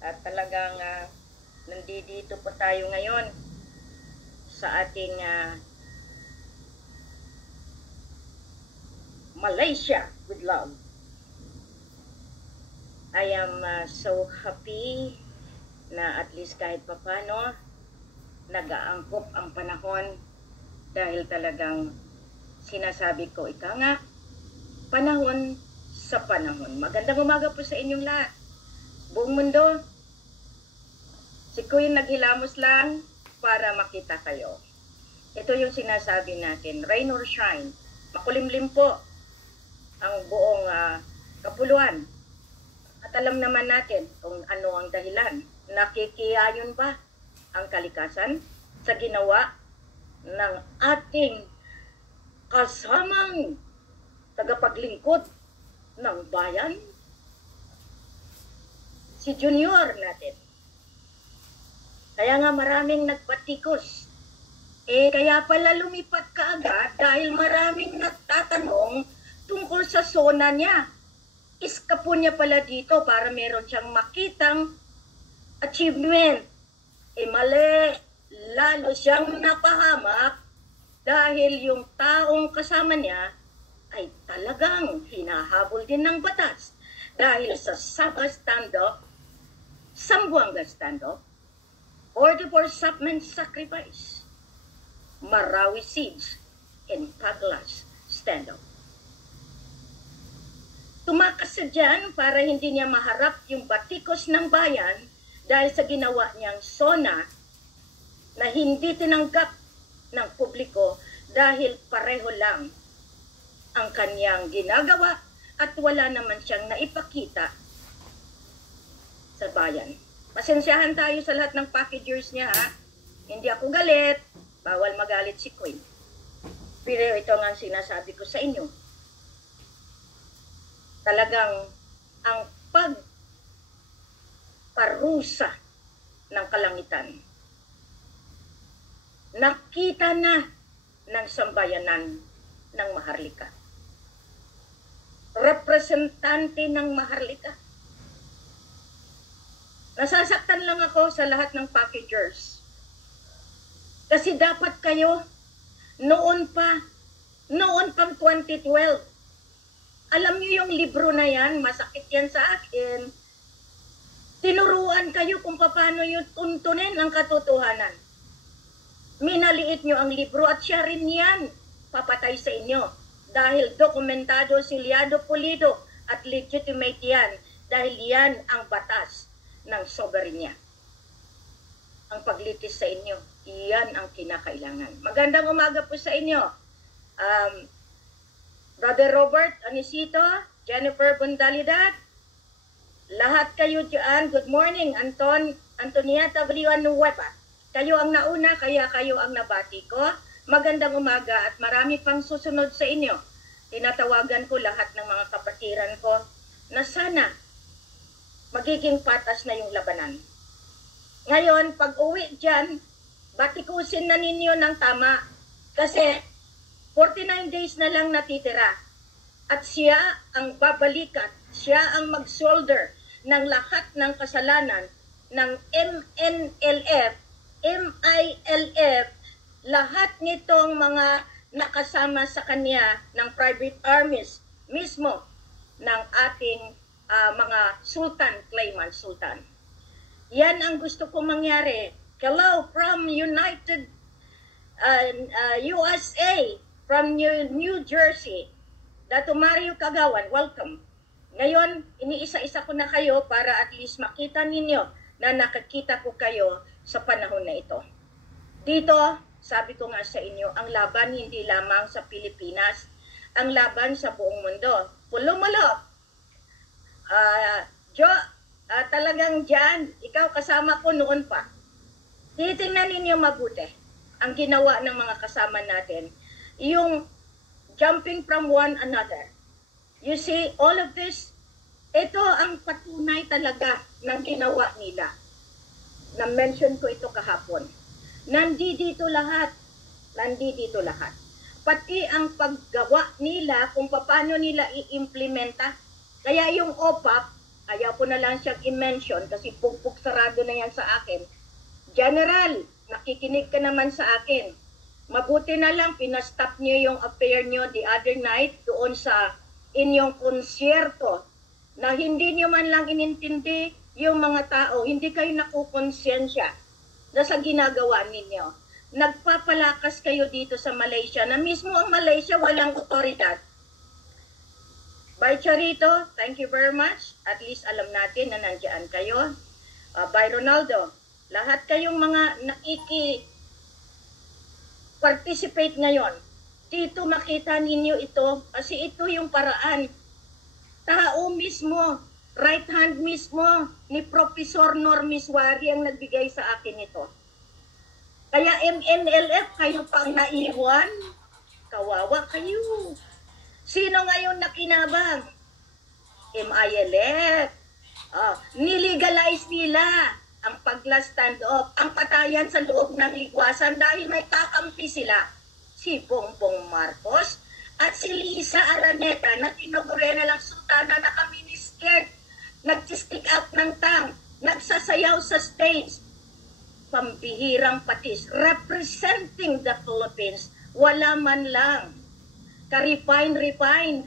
At talagang nandito po tayo ngayon sa ating Malaysia with love. I am so happy na at least kahit papano nag-aangkop ang panahon dahil talagang sinasabi ko, ika nga, panahon sa panahon. Magandang umaga po sa inyong lahat. Buong mundo, si Queen naghilamos lang para makita kayo. Ito yung sinasabi natin, rain or shine, makulimlim po ang buong kapuluan. At alam naman natin kung ano ang dahilan. Nakikiayon ba ang kalikasan sa ginawa ng ating kasamang tagapaglingkod ng bayan? Si Junior natin. Kaya nga maraming nagpatikos. Kaya pala lumipat ka agad dahil maraming nagtatanong tungkol sa zona niya. Iskapo niya pala dito para meron siyang makitang achievement. Mali, lalo siyang napahamak dahil yung taong kasama niya ay talagang hinahabol din ng batas. Dahil sa Sabah standoff, Sambuanga standoff, Order for Sapman sacrifice, Marawi siege, and Paglas standoff. Tumakas siya dyan para hindi niya maharap yung batikos ng bayan dahil sa ginawa niyang zona na hindi tinanggap ng publiko dahil pareho lang ang kanyang ginagawa at wala naman siyang naipakita sa bayan. Pasensyahan tayo sa lahat ng packagers niya, ha? Hindi ako galit, bawal magalit si Queen. Pero ito nga sinasabi ko sa inyo. Talagang ang pagparusa ng kalangitan, nakita na ng sambayanan ng Maharlika. Representante ng Maharlika. Nasasaktan lang ako sa lahat ng packagers. Kasi dapat kayo, noon pang 2012, alam niyo yung libro na yan, masakit yan sa akin. Tinuruan kayo kung paano yung tuntunin ang katotohanan. Minaliit niyo ang libro at siya rin yan papatay sa inyo. Dahil dokumentado, silyado, pulido at legitimate yan. Dahil yan ang batas ng soberenya. Ang paglitis sa inyo, iyan ang kinakailangan. Magandang umaga po sa inyo. Brother Robert Anisito, Jennifer Bundalidad, lahat kayo dyan, good morning. Antonieta Villanueva, kayo ang nauna, kaya kayo ang nabati ko. Magandang umaga at marami pang susunod sa inyo. Tinatawagan ko lahat ng mga kapatiran ko na sana magiging patas na yung labanan. Ngayon, pag uwi dyan, batikusin na ninyo ng tama. Kasi 49 days na lang natitira. At siya ang babalikan, siya ang mag-shoulder ng lahat ng kasalanan ng MNLF, MILF, lahat nitong mga nakasama sa kanya ng private armies mismo ng ating mga sultan, claimant sultan. Yan ang gusto kong mangyari. Hello from United USA, from New Jersey. Dato Mario Kagawan, welcome. Ngayon, iniisa-isa ko na kayo para at least makita ninyo na nakakita ko kayo sa panahon na ito. Dito, sabi ko nga sa inyo, ang laban hindi lamang sa Pilipinas, ang laban sa buong mundo. Pulumalok! Talagang dyan, ikaw kasama ko noon pa. Titingnan ninyo mabuti ang ginawa ng mga kasama natin. Yung jumping from one another. You see, all of this, ito ang patunay talaga ng ginawa nila. Na-mention ko ito kahapon. Nandito lahat. Nandito lahat. Pati ang paggawa nila kung paano nila i-implementa. Kaya yung OPAP, ayaw ko na lang siyang i-mention kasi pugpug sarado na yan sa akin. General, nakikinig ka naman sa akin. Mabuti na lang pinastop niyo yung affair niyo the other night doon sa inyong konsyerto na hindi niyo man lang inintindi yung mga tao, hindi kayo nakukonsensya na sa ginagawa ninyo. Nagpapalakas kayo dito sa Malaysia na mismo ang Malaysia walang otoridad. Bye Charito, thank you very much. At least alam natin na nandiyan kayo. Bye Ronaldo, lahat kayong mga participate ngayon. Dito makita ninyo ito kasi ito yung paraan. Tao mismo, right hand mismo ni Professor Normis Wari ang nagbigay sa akin ito. Kaya MNLF kayo pang naiwan, kawawa kayo. Sino ngayon nakinabang? MILF. Nilegalize nila ang pag-last stand-off, ang patayan sa loob ng ligwasan dahil may kakampi sila. Si Bongbong Marcos at si Lisa Araneta na tinugure na lang sultana na kami ni skirt, nag-stick up ng tang, nagsasayaw sa stage. Pambihirang patis, representing the Philippines, wala man lang. Ka-refine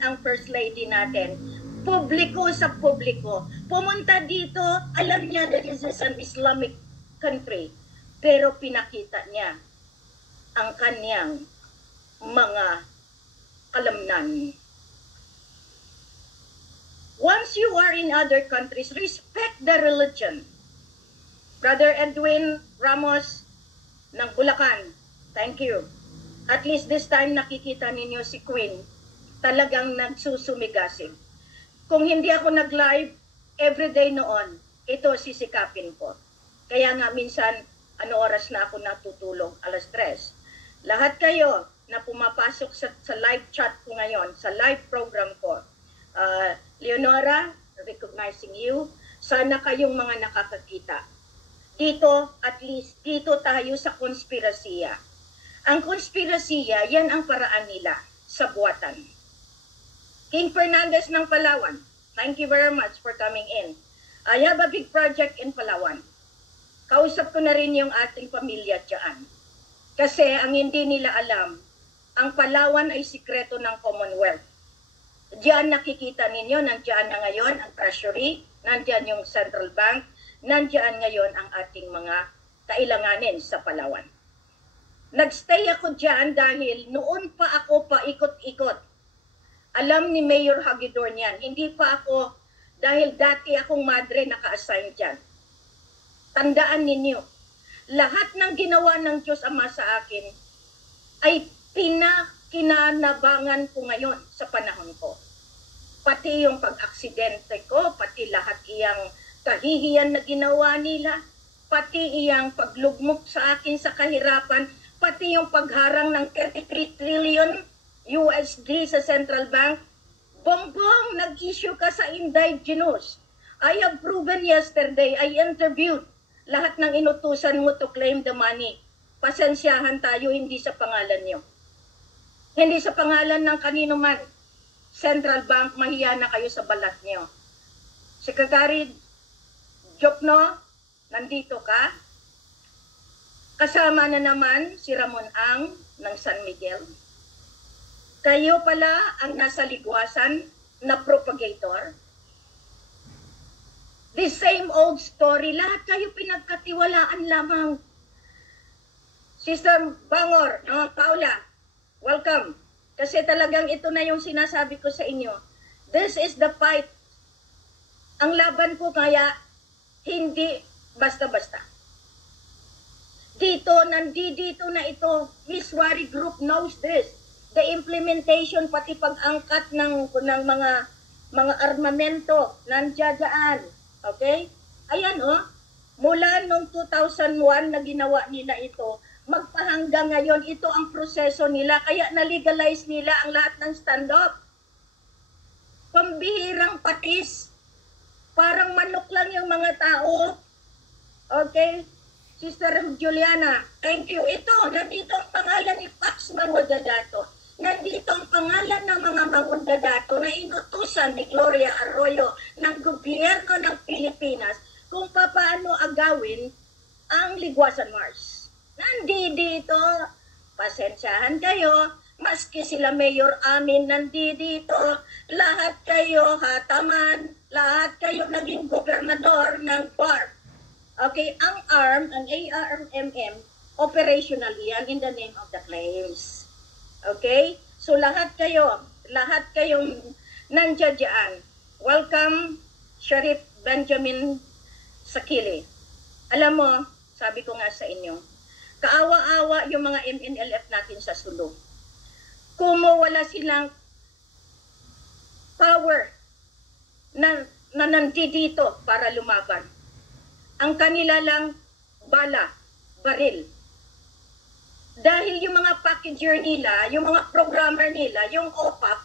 ang First Lady natin. Publiko sa publiko. Pumunta dito, alam niya that this is an Islamic country. Pero pinakita niya ang kanyang mga kalamnan. Once you are in other countries, respect the religion. Brother Edwin Ramos ng Bulacan, thank you. At least this time nakikita ninyo si Queen talagang nagsusumigasig. Kung hindi ako nag-live everyday noon, ito sisikapin ko. Kaya nga minsan, ano oras na ako natutulog? 3:00. Lahat kayo na pumapasok sa live chat ko ngayon, sa live program ko, Leonora, recognizing you, sana kayong mga nakakakita. Dito, at least, dito tayo sa konspirasiya. Ang konspirasiya, yan ang paraan nila sa buwatan. King Fernandez ng Palawan, thank you very much for coming in. I have a big project in Palawan. Kausap ko na rin yung ating pamilya dyan. Kasi ang hindi nila alam, ang Palawan ay sikreto ng Commonwealth. Diyan nakikita ninyo, nandiyan na ngayon ang Treasury, nandiyan yung Central Bank, nandiyan ngayon ang ating mga kailanganin sa Palawan. Nagstay ako dyan dahil noon pa ako paikot-ikot. Alam ni Mayor Hagidor niyan, hindi pa ako, dahil dati akong madre naka-assign dyan. Tandaan ninyo, lahat ng ginawa ng Diyos Ama sa akin ay pinakinanabangan ko ngayon sa panahon ko. Pati yung pag-aksidente ko, pati lahat iyang kahihiyan na ginawa nila, pati iyang paglugmok sa akin sa kahirapan, pati yung pagharang ng 33 trillion USD sa Central Bank. Bongbong, nag-issue ka sa indigenous. I have proven yesterday, I interviewed lahat ng inutusan mo to claim the money. Pasensyahan tayo, hindi sa pangalan nyo. Hindi sa pangalan ng kanino man. Central Bank, mahiya na kayo sa balat nyo. Secretary Jokno, nandito ka? Kasama na naman si Ramon Ang ng San Miguel. Kayo pala ang nasa ligwasan na propagator. The same old story, lahat kayo pinagkatiwalaan lamang. Sister Bangor, Paula, welcome. Kasi talagang ito na yung sinasabi ko sa inyo. This is the fight. Ang laban ko kaya hindi basta-basta. Nandito na ito. Miss Wari Group knows this. The implementation, pati pag-angkat ng mga armamento, nandiyan. Okay? Ayan mula noong 2001 na ginawa nila ito, magpahanggang ngayon, ito ang proseso nila, kaya na-legalize nila ang lahat ng stand-up. Pambihirang patis. Parang manok lang yung mga tao. Okay? Sister Juliana, thank you. Ito, nandito ang pangalan ni Pax Manguadadato. nandito ang pangalan ng mga mangundadato na inutusan ni Gloria Arroyo ng gobyerno ng Pilipinas kung paano agawin ang Ligwasan Mars. Nandito, pasensyahan kayo, maski sila Mayor Amin nandito, lahat kayo hataman, lahat kayo naging gobernador ng FARC. Okay, ang ARM, ang ARMM, operational yan in the name of the claims. Okay? So lahat kayong nandiyan dyan. Welcome, Sheriff Benjamin Sakili. Alam mo, sabi ko nga sa inyo, kaawa-awa yung mga MNLF natin sa Sulu. Kung wala silang power na nandito para lumaban. Ang kanila lang bala, baril. Dahil yung mga packager nila, yung mga programmer nila, yung OPAP,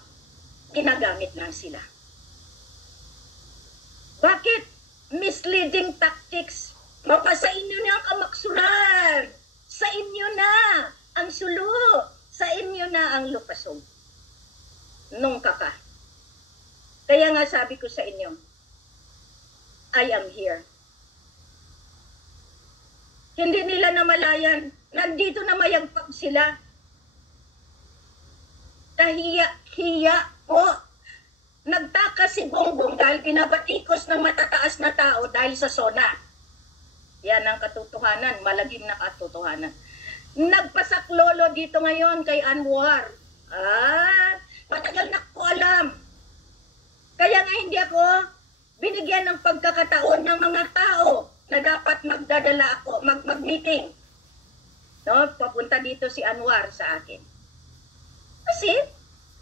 ginagamit lang sila. Bakit? Misleading tactics. Mapasa inyo na ang kamaksuran. Sa inyo na ang Sulu. Sa inyo na ang lupasog. Nung kaka. Kaya nga sabi ko sa inyo, I am here. Hindi nila namalayan. Nandito na mayagpag sila. Kahiya-hiya po. Nagtaka si Bongbong dahil pinabatikos ng matataas na tao dahil sa SONA. Yan ang katotohanan, malagim na katotohanan. Nagpasaklolo dito ngayon kay Anwar. Matagal na ko alam. Kaya nga hindi ako binigyan ng pagkakataon ng mga tao na dapat magdadala ako, mag-meeting. No, papunta dito si Anwar sa akin. Kasi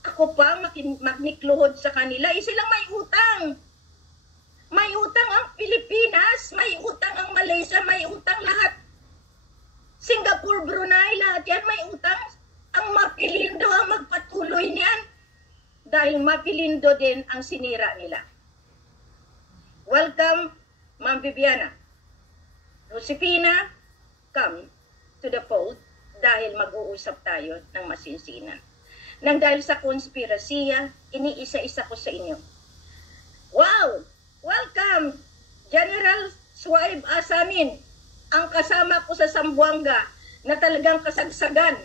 ako pa magnikluhod sa kanila, silang may utang. May utang ang Pilipinas, may utang ang Malaysia, may utang lahat. Singapore, Brunei, lahat yan may utang. Ang Mapilindo ang magpatuloy niyan. Dahil Mapilindo din ang sinira nila. Welcome, Ma'am Viviana. Josefina, come to the fold dahil mag-uusap tayo ng masinsinan. Nang dahil sa konspirasiya, iniisa-isa ko sa inyo. Wow! Welcome, General Suaib Asamin, ang kasama ko sa Zamboanga na talagang kasagsagan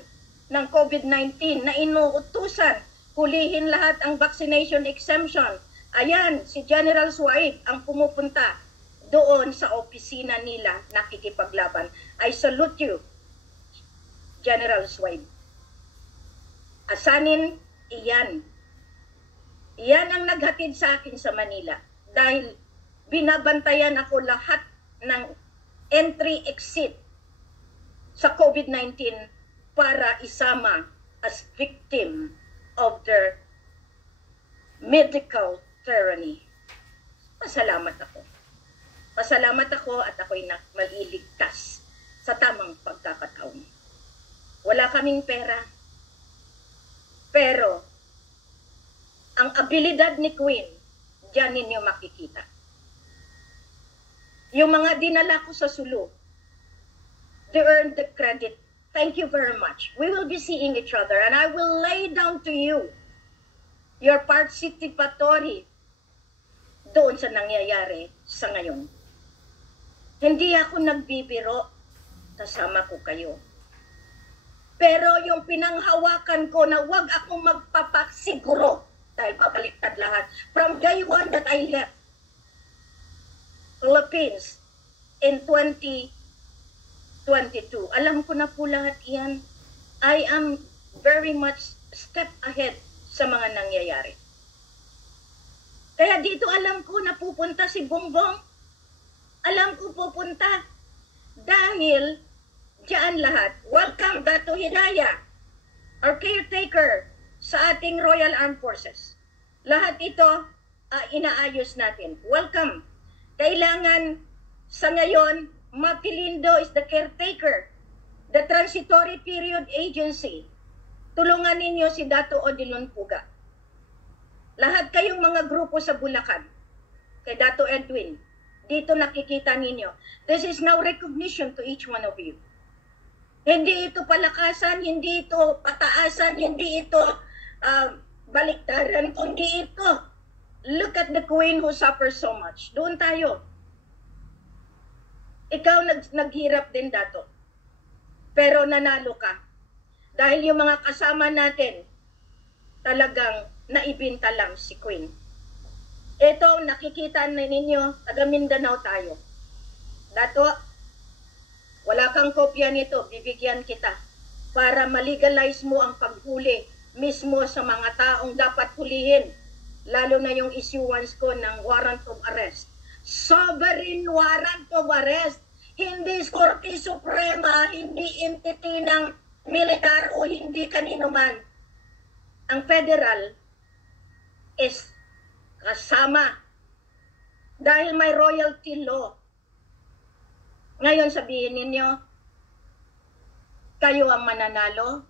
ng COVID-19 na inuutusan, hulihin lahat ang vaccination exemption. Ayan, si General Suaib ang pumupunta doon sa opisina nila nakikipaglaban. I salute you, General Suaib. Asanin, iyan. Iyan ang naghatid sa akin sa Manila. Dahil binabantayan ako lahat ng entry-exit sa COVID-19 para isama as victim of their medical tyranny. Pasalamat ako. Pasalamat ako at ako'y maliligtas sa tamang pagkakataon. Wala kaming pera. Pero, ang abilidad ni Queen, diyan ninyo makikita. Yung mga dinala ko sa Sulu, they earned the credit. Thank you very much. We will be seeing each other and I will lay down to you your participatory doon sa nangyayari sa ngayon. Hindi ako nagbibiro, kasama ko kayo. Pero yung pinanghawakan ko na wag akong magpapasiguro dahil papaliktad lahat. From day one that I left Philippines in 2022, alam ko na po lahat yan. I am very much step ahead sa mga nangyayari. Kaya dito alam ko na pupunta si Bongbong. Alam ko pupunta dahil diyan lahat. Welcome Dato Hidaya, our caretaker sa ating Royal Armed Forces. Lahat ito inaayos natin. Welcome. Kailangan sa ngayon, Mapilindo is the caretaker, the transitory period agency. Tulungan ninyo si Dato Odilon Puga. Lahat kayong mga grupo sa Bulacan, kay Dato Edwin, dito nakikita ninyo. This is now recognition to each one of you. Hindi ito palakasan, hindi ito pataasan, hindi ito baliktaran, kundi ito. Look at the queen who suffers so much. Doon tayo. Ikaw naghirap din dato. Pero nanalo ka. Dahil yung mga kasama natin, talagang naibinta lang si Queen. Ito, nakikita na ninyo, taga Mindanao tayo. Dato, wala kang kopya nito, bibigyan kita para malegalize mo ang paghuli mismo sa mga taong dapat hulihin, lalo na yung issuance ko ng warrant of arrest. Sovereign warrant of arrest, hindi Korte Suprema, hindi entity ng militar o hindi kanino man. Ang federal is kasama dahil may royalty law. Ngayon sabihin ninyo, kayo ang mananalo?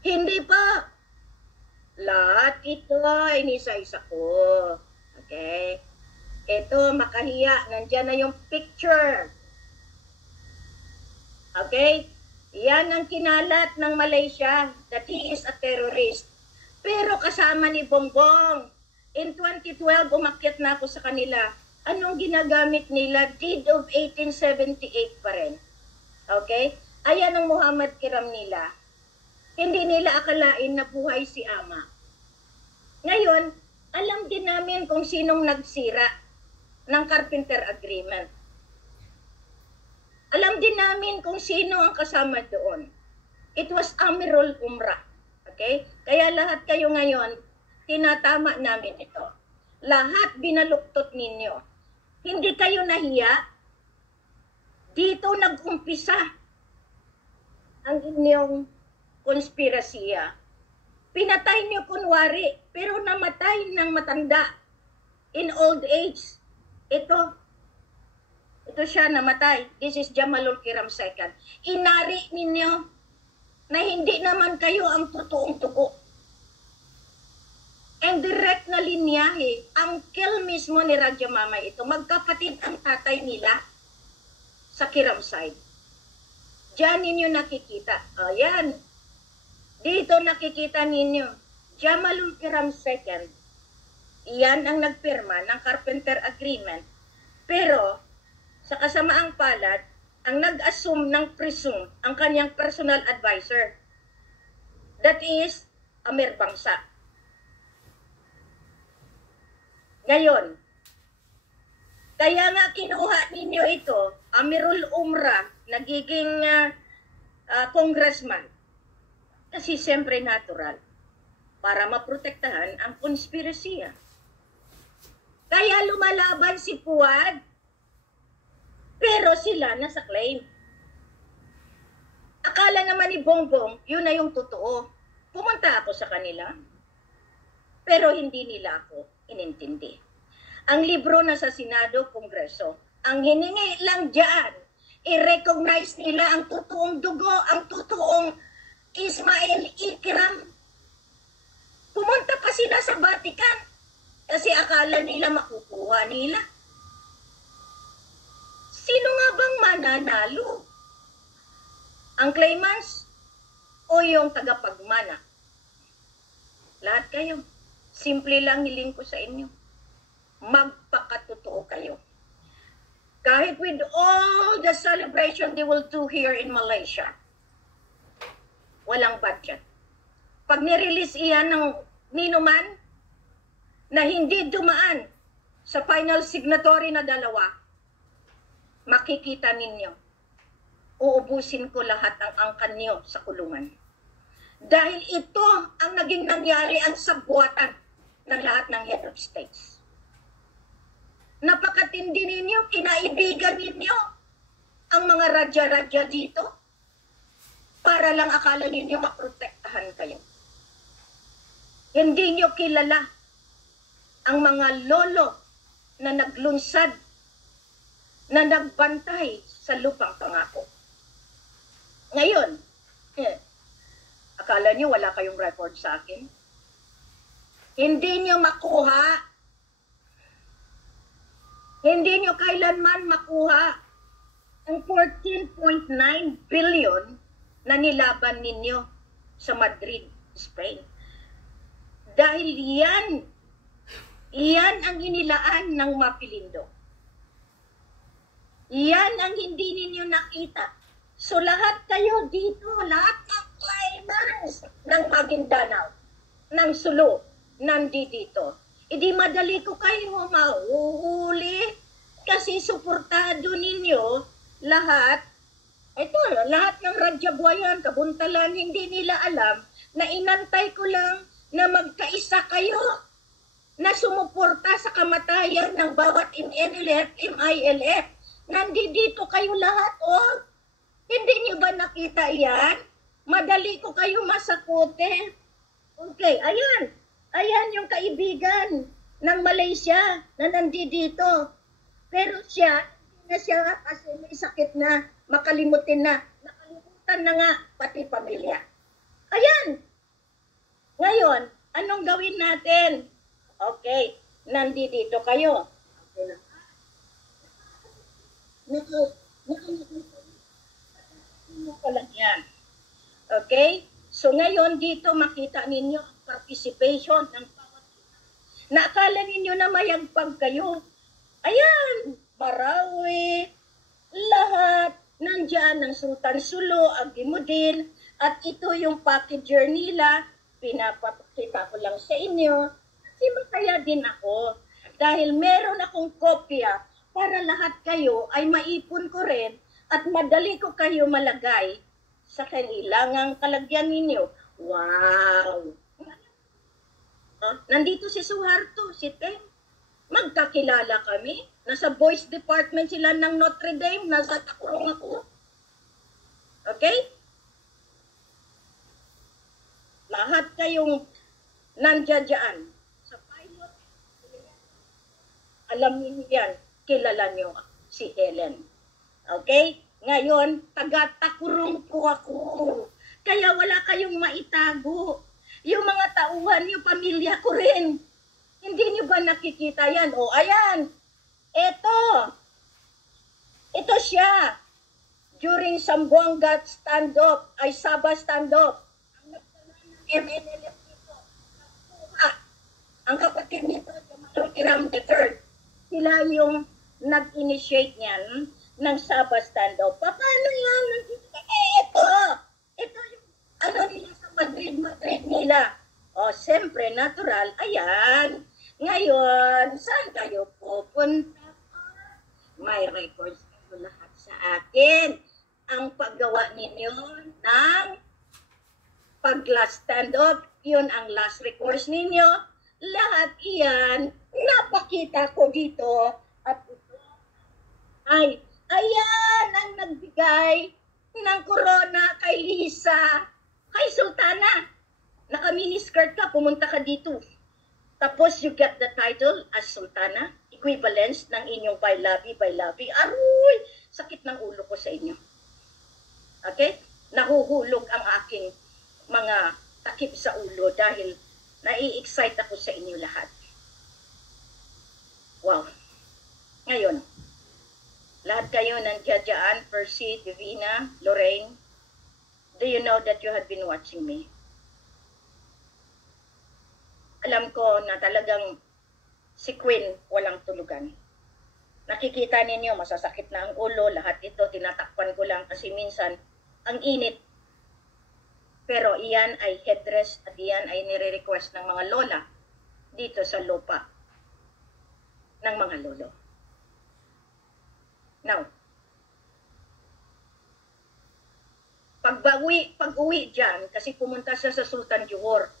Hindi pa. Lahat ito ay nisa-isa ko. Okay? Ito, makahiya. Nandiyan na yung picture. Okay? Yan ang kinalat ng Malaysia that he is a terrorist. Pero kasama ni Bongbong. In 2012, umakyat na ako sa kanila. Anong ginagamit nila? Deed of 1878 pa rin. Okay? Ayan ang Muhammad Kiram nila. Hindi nila akalain na buhay si Ama. Ngayon, alam din namin kung sinong nagsira ng Carpenter Agreement. Alam din namin kung sino ang kasama doon. It was Amirul Umrah. Okay? Kaya lahat kayo ngayon, tinatama namin ito. Lahat binaluktot ninyo. Hindi kayo nahiya. Dito nag-umpisa ang inyong konspirasiya. Pinatay niyo kunwari, pero namatay ng matanda. In old age. Ito siya namatay. This is Jamalul Kiram II. Inari ninyo na hindi naman kayo ang totoong tuko. And direct na linyahe, ang kill mismo ni Raja Mamay ito, magkapatid ang tatay nila sa Kiram side. Diyan ninyo nakikita. Ayan. Dito nakikita ninyo, Jamalul Kiram II. Iyan ang nagpirma ng Carpenter Agreement. Pero, sa kasamaang palad, ang nag-assume ng presume ang kanyang personal advisor. That is, Amir Bangsa. Ngayon, kaya nga kinuha ninyo ito, Amirul Umrah, nagiging congressman. Kasi siyempre natural, para maprotektahan ang konspirasiya. Kaya lumalaban si Fuad, pero sila nasa claim. Akala naman ni Bongbong, yun na yung totoo. Pumunta ako sa kanila, pero hindi nila ako inintindi. Ang libro na sa Senado, Kongreso, ang hiningi lang dyan, i-recognize nila ang totoong dugo, ang totoong Ismail Ikram. Pumunta pa sila sa Vatican kasi akala nila makukuha nila. Sino nga bang mananalo? Ang claimants o yung tagapagmana? Lahat kayo. Simple lang hiling ko sa inyo. Magpakatotoo kayo. Kahit with all the celebration they will do here in Malaysia, walang budget. Pag nirelease iyan ng ninuman na hindi dumaan sa final signatory na dalawa, makikita ninyo, uubusin ko lahat ang angkan niyo sa kulungan. Dahil ito ang naging nangyari ang sabwatan ng lahat ng head of states. Napakatindi ninyo, kinaibigan ninyo ang mga radya-radya dito para lang akala ninyo maprotektahan kayo. Hindi nyo kilala ang mga lolo na naglunsad, na nagbantay sa lupang pangako. Ngayon, akala nyo wala kayong record sa akin? Hindi nyo makuha. Hindi nyo kailanman makuha ang 14.9 billion na nilaban ninyo sa Madrid, Spain. Dahil yan ang inilaan ng Mapilindo. Yan ang hindi ninyo nakita. So lahat kayo dito, lahat ng climbers ng Maguindanao, ng Sulu, nandito. Hindi madali ko kayo mahuhuli kasi suportado ninyo lahat. Ito, lahat ng Radyabuayan, Kabuntalan, hindi nila alam na inantay ko lang na magkaisa kayo na sumuporta sa kamatayan ng bawat MILF. Nandito kayo lahat, oh. Hindi niyo ba nakita yan? Madali ko kayo masakote. Okay, ayan. Ayan yung kaibigan ng Malaysia na nandito. Pero siya, hindi na siya kasi may sakit na, makalimutan na nga pati pamilya. Ayan. Ngayon, anong gawin natin? Okay, nandito kayo. Okay na. Yan. Okay? So ngayon dito makita ninyo ang participation ng bawat isa. Naakala ninyo na mayagpag kayo. Ayan, Marawi, lahat nandyan ng Sultan Sulu, Agimudin, at ito yung packager nila. Pinapakita ko lang sa inyo. Kasi masaya din ako dahil meron akong kopya para lahat kayo ay maipon ko rin at madali ko kayo malagay sa kailangang kalagyan ninyo. Wow! Nandito si Suharto, si Teng. Magkakilala kami. Nasa Boys Department sila ng Notre Dame. Nasa Takurong ako. Okay? Lahat kayong nandiyan sa pilot. Alam niyo yan. Kilala niyo si Helen. Okay? Ngayon, taga-Takurong po ako. Kaya wala kayong maitago. Yung mga tauhan niyo, pamilya ko rin. Hindi niyo ba nakikita yan? O, ayan. Ito siya. During Sambuanga stand-up, ay Sabah stand-up. Ang nagdala ng MNLF nito, ang kapatid nito, Iram III. Sila yung nag-initiate niyan ng Sabah stand-up. Paano yan? Ito yung ano nila sa Madrid nila. O, siyempre, natural. Ayan. Ngayon, saan kayo pupunta? May records kayo lahat sa akin. Ang paggawa ninyo ng pag-last stand-up, yun ang last records ninyo. Lahat iyan, napakita ko dito. At ito ay, ayan ang nagbigay ng corona kay Lisa, kay Sultana. Naka-miniskirt ka, pumunta ka dito. Tapos you get the title as Sultana, equivalence ng inyong bailabi. Aroy, sakit ng ulo ko sa inyo. Okay? Nahuhulog ang aking mga takip sa ulo dahil nai-excite ako sa inyo lahat. Wow. Ngayon, lahat kayo nandiyan dyan, Percy, Divina, Lorraine, do you know that you have been watching me? Alam ko na talagang si Queen walang tulugan. Nakikita ninyo, masasakit na ang ulo, lahat ito, tinatakpan ko lang kasi minsan, ang init. Pero iyan ay headdress at iyan ay nire-request ng mga lola dito sa lupa ng mga lolo. Now, pag-uwi dyan, kasi pumunta siya sa Sultan Johor.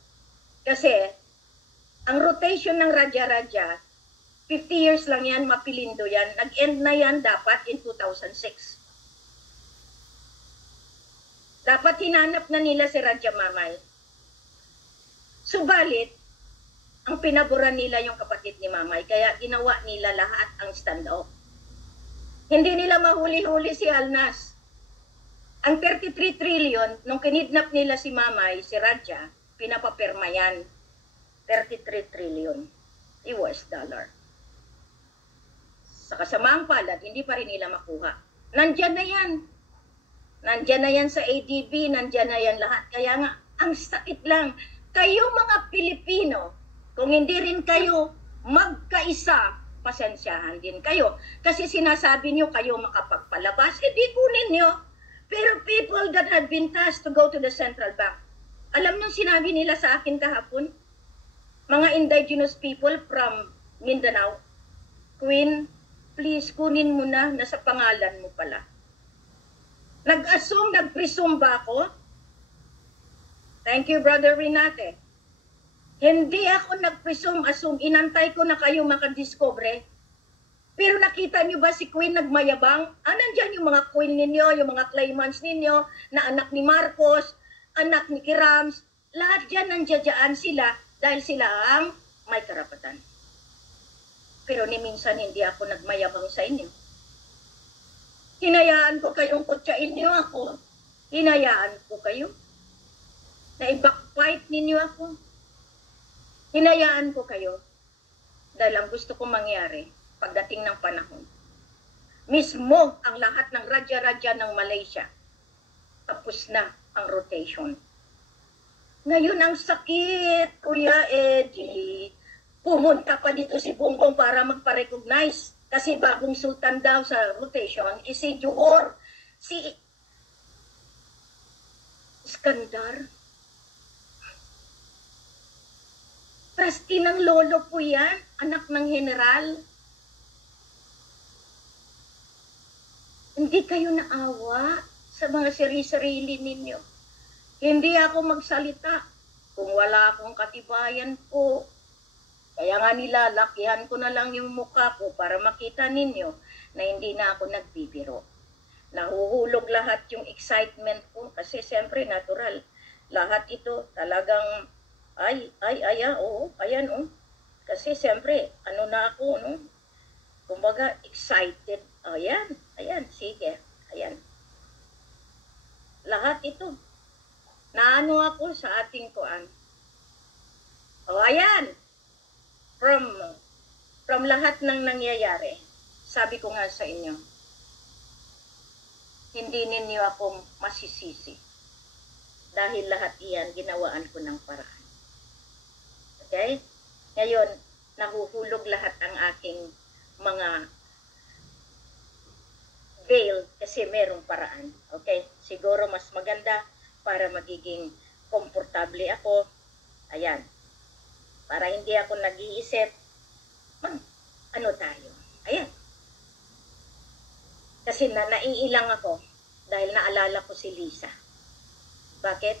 Kasi, ang rotation ng Radya-Radya, 50 years lang yan, Mapilindo yan. Nag-end na yan dapat in 2006. Dapat hinanap na nila si Radya Mamay. Subalit, ang pinaboran nila yung kapatid ni Mamay, kaya ginawa nila lahat ang stand-off. Hindi nila mahuli-huli si Alnas. Ang 33 trillion, nung kinidnap nila si Mamay, si Radya, pinapapirma yan. 33 trillion US dollar. Sa kasamaang palad, hindi pa rin nila makuha. Nandyan na yan. Nandyan na yan sa ADB, nandyan na yan lahat. Kaya nga, ang sakit lang. Kayo mga Pilipino, kung hindi rin kayo magkaisa, pasensyahan din kayo. Kasi sinasabi nyo kayo makapagpalabas, di kunin nyo. Pero people that have been tasked to go to the central bank, alam nyo sinabi nila sa akin kahapon, mga indigenous people from Mindanao, Queen, please kunin mo na, nasa pangalan mo pala. Nag-assume, nag-presume ba ako? Thank you, Brother Renate. Hindi ako nag-presume, assume, inantay ko na kayo makadiscover. Pero nakita nyo ba si Queen nagmayabang? Nandyan yung mga Queen ninyo, yung mga claimants ninyo, na anak ni Marcos, anak ni Kirams, lahat dyan nandiyan sila dahil sila ang may karapatan. Pero ni minsan hindi ako nagmayabang sa inyo. Hinayaan ko kayong kutsain niyo ako. Hinayaan ko kayo. Na i-backfight ninyo ako. Hinayaan ko kayo. Dahil ang gusto kong mangyari, pagdating ng panahon, mismo ang lahat ng radya-radya ng Malaysia, tapos na ang rotation. Ngayon ang sakit, Kuya Eddie. Pumunta pa dito si Bongbong para magpa-recognize. Kasi bagong sultan daw sa rotation is si Johor, si Iskandar. Trustee ng lolo po yan, anak ng general. Hindi kayo naawa sa mga sarili-sarili ninyo. Hindi ako magsalita kung wala akong katibayan po. Kaya nga nilalakihan ko na lang yung mukha ko para makita ninyo na hindi na ako nagbibiro. Nahuhulog lahat yung excitement ko kasi siyempre natural. Lahat ito talagang ayan. Kasi siyempre, ano na ako, no? Kumbaga, excited. Ayan, sige, ayan. Lahat ito. Naano ako sa ating kuan. Ayan. From lahat ng nangyayari, sabi ko nga sa inyo, hindi ninyo ako masisisi. Dahil lahat iyan, ginawaan ko ng paraan. Okay? Ngayon, nahuhulog lahat ang aking mga veil kasi merong paraan. Okay? Siguro mas maganda para magiging komportable ako. Ayan. Para hindi ako nag-iisip, ano tayo? Ayan. Kasi naiilang ako dahil naalala ko si Lisa. Bakit?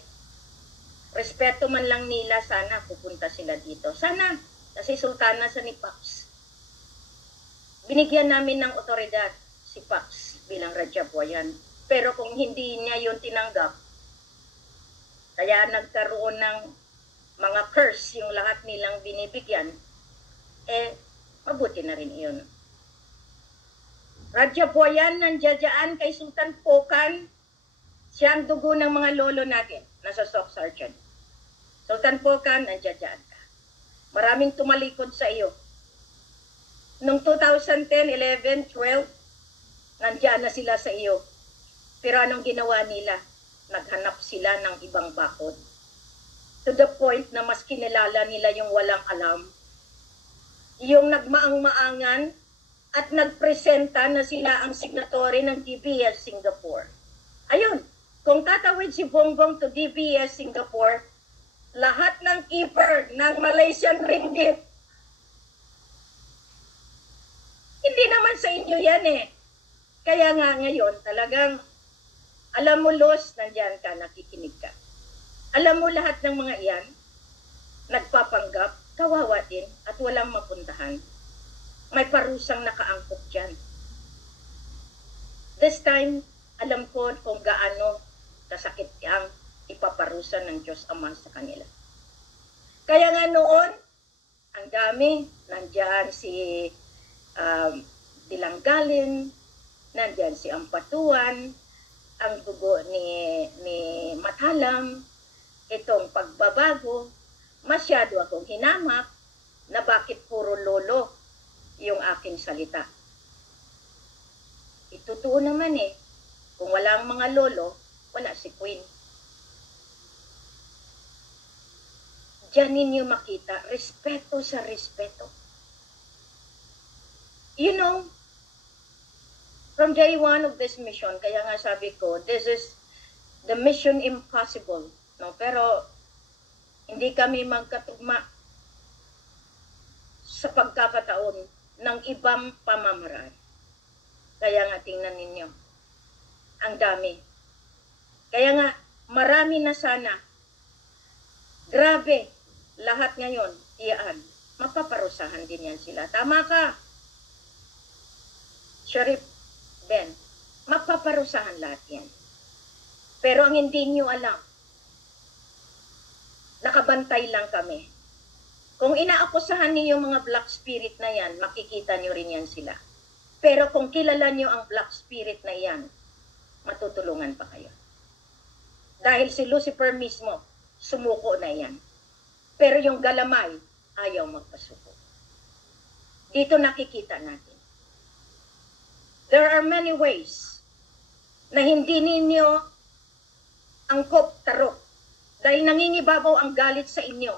Respeto man lang nila, sana pupunta sila dito. Sana, kasi sultana sa ni Pax. Binigyan namin ng otoridad si Pax bilang Raja Buayan. Pero kung hindi niya yun tinanggap, kaya nagkaroon ng mga curse yung lahat nilang binibigyan, mabuti na rin iyon. Raja Buayan nandiyan kay Sultan Pokan, siyang dugo ng mga lolo natin, nasa Sock Sergeant. Sultan Pokan, nandiyan ka. Maraming tumalikod sa iyo. Noong 2010, 11, 12, nandiyan na sila sa iyo. Pero anong ginawa nila? Naghanap sila ng ibang bakod. To the point na mas kinilala nila yung walang alam. Yung nagmaang-maangan at nagpresenta na sila ang signatory ng DBS Singapore. Ayun, kung tatawid si Bongbong to DBS Singapore, lahat ng keeper ng Malaysian ringgit, hindi naman sa inyo yan Kaya nga ngayon, talagang, alam mo, Los, nandyan ka, nakikinig ka. Alam mo lahat ng mga iyan, nagpapanggap, kawawa din, at walang mapuntahan. May parusang nakaangkop dyan. This time, alam ko kung gaano kasakit ang ipaparusa ng Diyos Ama sa kanila. Kaya nga noon, ang dami, nandyan si Dilanggalin, nandyan si Ampatuan, ang dugo ni Matalam, itong pagbabago, masyado akong hinamak na bakit puro lolo yung aking salita. Totoo naman eh. Kung wala ang mga lolo, wala si Queen. Diyan ninyo makita, respeto sa respeto. You know, from day one of this mission, kaya nga sabi ko, this is the mission impossible. No? Pero, hindi kami magkatugma sa pagkakataon ng ibang pamamaraan. Kaya nga tingnan ninyo, ang dami. Kaya nga, marami na sana. Grabe, lahat ngayon, iyan, mapaparusahan din yan sila. Tama ka, Sheriff Ben, mapaparusahan lahat yan. Pero ang hindi nyo alam, nakabantay lang kami. Kung inaakusahan niyo mga black spirit na yan, makikita nyo rin yan sila. Pero kung kilala nyo ang black spirit na yan, matutulungan pa kayo. Dahil si Lucifer mismo, sumuko na yan. Pero yung galamay, ayaw magpasuko. Dito nakikita natin. There are many ways na hindi ninyo angkop tarok. Dahil nangingibabaw ang galit sa inyo.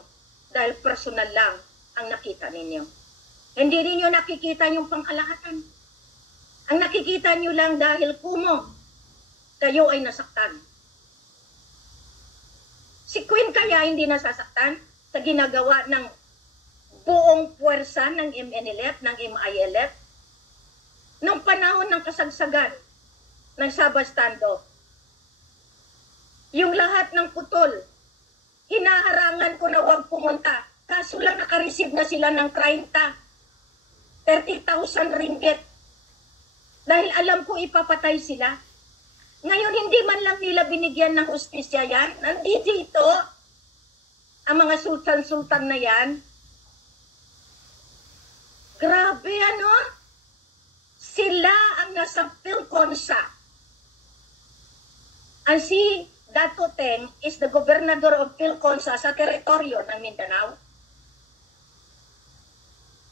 Dahil personal lang ang nakita ninyo. Hindi ninyo nakikita yung pangkalahatan. Ang nakikita nyo lang dahil kumo, kayo ay nasaktan. Si Queen kaya hindi nasasaktan sa ginagawa ng buong puwersa ng MNLF, ng MILF, nung panahon ng kasagsagan ng Sabah standoff. Yung lahat ng putol, hinaharangan ko na huwag pumunta. Kaso lang nakareceive na sila ng 30,000 ringgit. Dahil alam ko ipapatay sila. Ngayon hindi man lang nila binigyan ng hustisya yan. Nandito ang mga sultan-sultan na yan. Grabe ano? Sila ang nasa Pilconsa. Ang si Dato Teng is the gobernador of Pilconsa sa teritoryo ng Mindanao.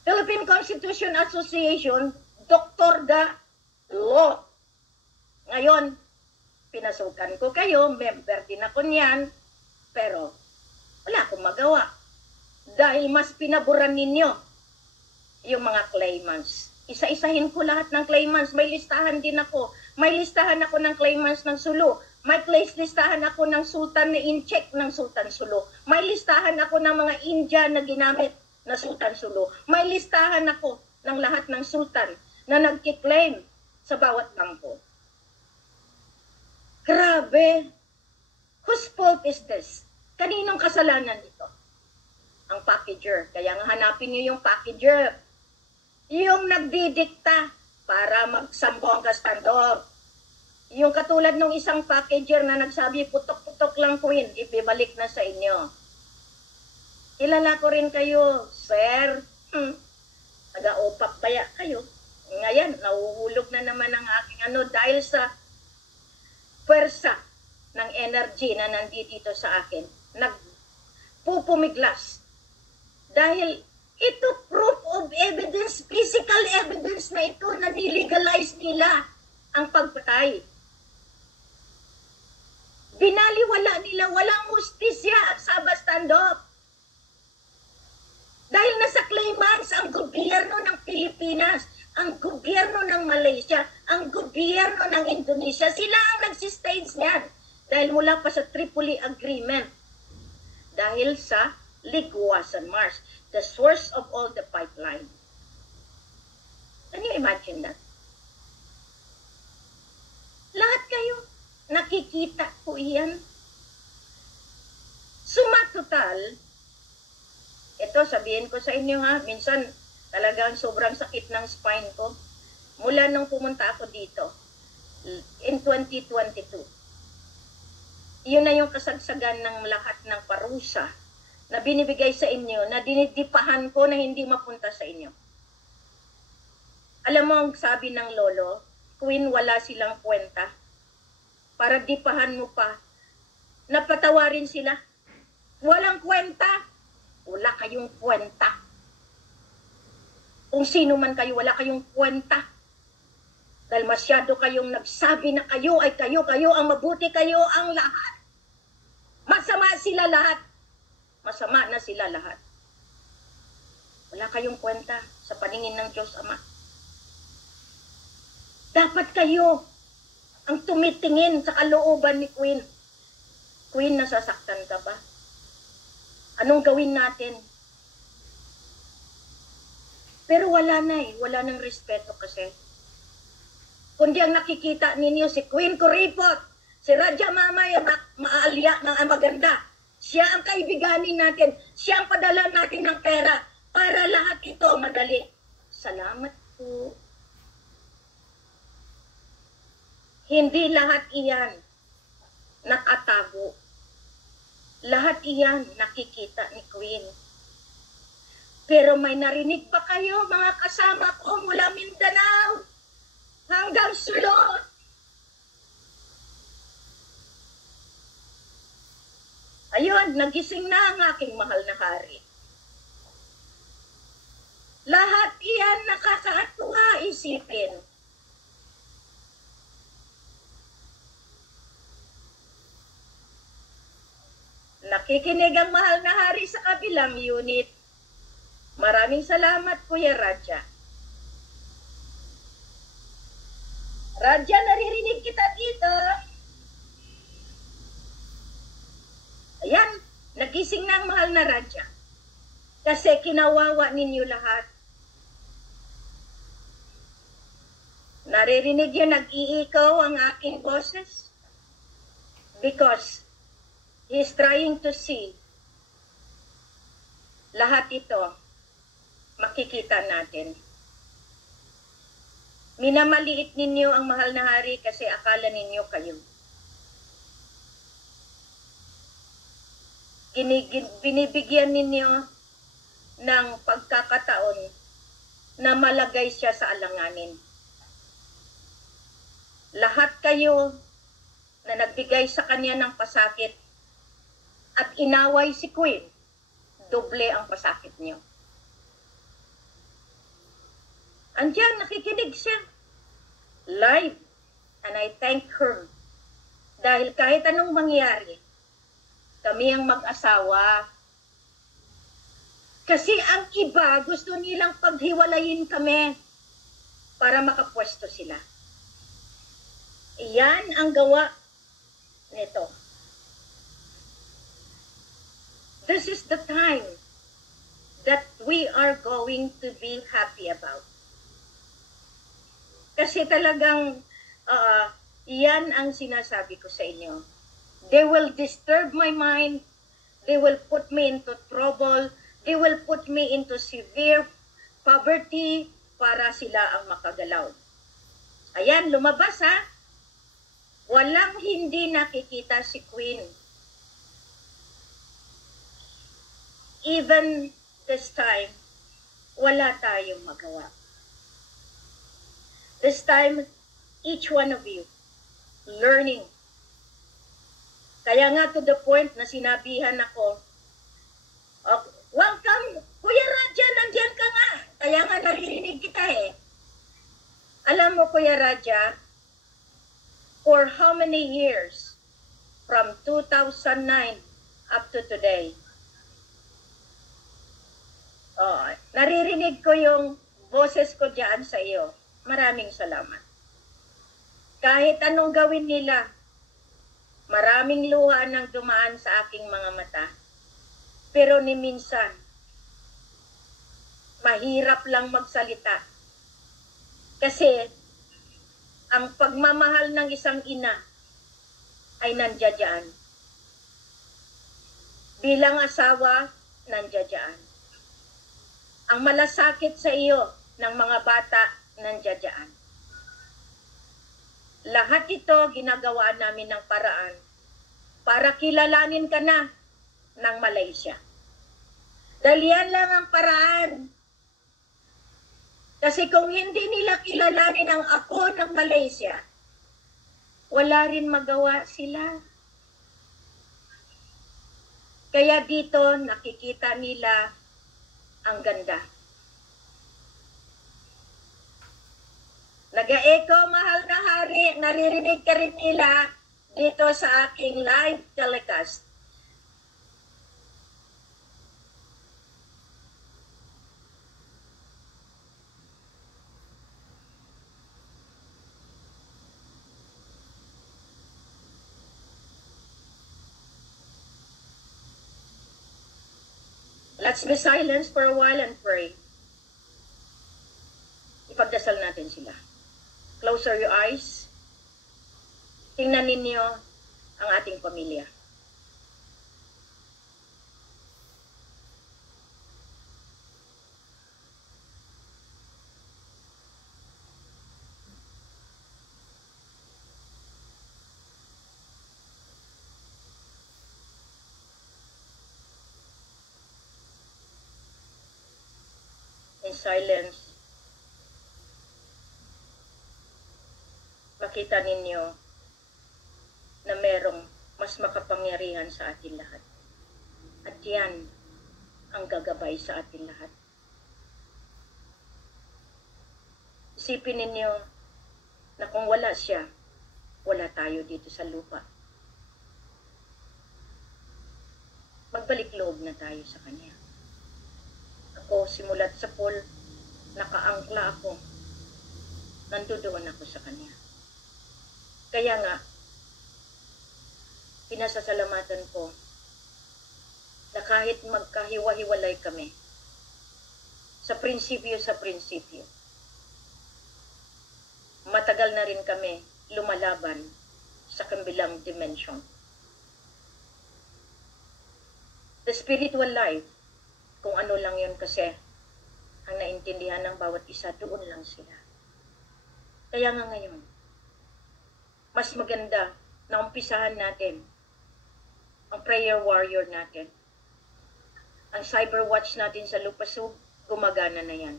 Philippine Constitution Association, Dr. Da Law. Ngayon, pinasukan ko kayo, member din ako niyan, pero wala akong magawa. Dahil mas pinaburan ninyo yung mga claimants. Isa-isahin ko lahat ng claimants. May listahan din ako. May listahan ako ng claimants ng Sulu. May listahan ako ng Sultan na in-check ng Sultan Sulu. May listahan ako ng mga India na ginamit na Sultan Sulu. May listahan ako ng lahat ng Sultan na nagkiklaim sa bawat bangko. Grabe! Whose fault is this? Kaninong kasalanan ito? Ang packager. Kaya nga hanapin niyo yung packager. Yung nagdidikta para magsambong ka standoff. Yung katulad ng isang packager na nagsabi, putok-putok lang Queen, ibibalik na sa inyo. Kilala ko rin kayo, sir. Taga-opak baya kayo. Ngayon, nauhulog na naman ang aking dahil sa pwersa ng energy na nandito sa akin. Nagpupumiglas. Dahil ito proof of evidence, physical evidence na ito na nilegalize nila ang pagpatay. Binaliwala nila, walang hustisya ang Sabah standoff. Dahil nasa claimants ang gobyerno ng Pilipinas, ang gobyerno ng Malaysia, ang gobyerno ng Indonesia, sila ang nagsistage niyan. Dahil mula pa sa Tripoli Agreement. Dahil sa Ligwasan Mars, the source of all the pipeline. Can you imagine that? Lahat kayo, nakikita ko iyan. Sumatotal, ito sabihin ko sa inyo ha, minsan talagang sobrang sakit ng spine ko. Mula nung pumunta ako dito, in 2022. Yun na yung kasagsagan ng lahat ng parusa na binibigay sa inyo, na dinidipahan ko na hindi mapunta sa inyo. Alam mo ang sabi ng lolo, Queen, wala silang kwenta. Para dipahan mo pa, napatawarin sila. Walang kwenta. Wala kayong kwenta. Kung sino man kayo, wala kayong kwenta. Dahil masyado kayong nagsabi na kayo ang mabuti, kayo ang lahat. Masama sila lahat. Masama na sila lahat. Wala kayong kwenta sa paningin ng Diyos Ama. Dapat kayo ang tumitingin sa kalooban ni Queen. Queen, nasasaktan ka ba? Anong gawin natin? Pero wala na eh. Wala nang respeto kasi. Kundi ang nakikita ninyo si Queen Kuripot, si Raja Mamay, maalya ng maganda. Siya ang kaibiganin natin. Siya ang padala natin ng pera para lahat ito madali. Salamat po. Hindi lahat iyan nakatago. Lahat iyan nakikita ni Queen. Pero may narinig pa kayo mga kasama ko mula Mindanao hanggang Sulot. Ayun, nagising na ang aking mahal na hari. Lahat iyan nakakatuwa isipin. Nakikinig ang mahal na hari sa kabilang unit. Maraming salamat, Kuya Raja. Raja, naririnig kita dito. Ayan, nagising na ang mahal na Raja. Kasi kinawawa ninyo lahat. Naririnig yun, nag-iikaw ang aking boses. Because he's trying to see lahat ito makikita natin. Minamaliit ninyo ang mahal na hari kasi akala ninyo kayo. Binibigyan ninyo ng pagkakataon na malagay siya sa alanganin. Lahat kayo na nagbigay sa kanya ng pasakit at inaway si Queen, doble ang pasakit niyo. Andiyan, nakikinig siya. Live. And I thank her. Dahil kahit anong mangyari, kami ang mag-asawa. Kasi ang iba, gusto nilang paghiwalayin kami para makapwesto sila. Iyan ang gawa nito. This is the time that we are going to be happy about. Kasi talagang iyan ang sinasabi ko sa inyo. They will disturb my mind. They will put me into trouble. They will put me into severe poverty para sila ang makagalaw. Ayan, lumabas ha. Walang hindi nakikita si Queen. Even this time, wala tayong magawa. This time, each one of you, learning. Kaya nga to the point na sinabihan ako, oh, welcome, Kuya Raja, nandiyan ka nga. Kaya nga naririnig kita eh. Alam mo, Kuya Raja, for how many years, from 2009 up to today, naririnig ko yung boses ko dyan sa iyo. Maraming salamat. Kahit anong gawin nila, maraming luha nang dumaan sa aking mga mata. Pero ni minsan, mahirap lang magsalita. Kasi, ang pagmamahal ng isang ina ay nandiyan. Bilang asawa, nandiyan. Ang malasakit sa iyo ng mga bata, nandiyan. Lahat ito ginagawa namin ng paraan para kilalanin ka na ng Malaysia. Dahil yan lang ang paraan. Kasi kung hindi nila kilalanin ang ako ng Malaysia, wala rin magawa sila. Kaya dito nakikita nila ang ganda. Nag-echo, mahal na hari, naririnig ka rin nila dito sa aking live telecast. Let's be silent for a while and pray. Ipagdasal natin sila. Close your eyes. Tingnan ninyo ang ating pamilya. In silence, makita ninyo na merong mas makapangyarihan sa atin lahat. At yan ang gagabay sa atin lahat. Isipin ninyo na kung wala siya, wala tayo dito sa lupa. Magbalik loob na tayo sa Kanya. Ako, simulat sa pool, nakaangkla ako. Nandoon ako sa Kanya. Kaya nga, pinasasalamatan ko na kahit magkahiwa-hiwalay kami, sa prinsipyo, matagal na rin kami lumalaban sa kabilang dimension. The spiritual life, kung ano lang yun kasi, ang naintindihan ng bawat isa, doon lang sila. Kaya nga ngayon, mas maganda na umpisahan natin ang prayer warrior natin. Ang cyber watch natin sa Lupasug, gumagana na yan.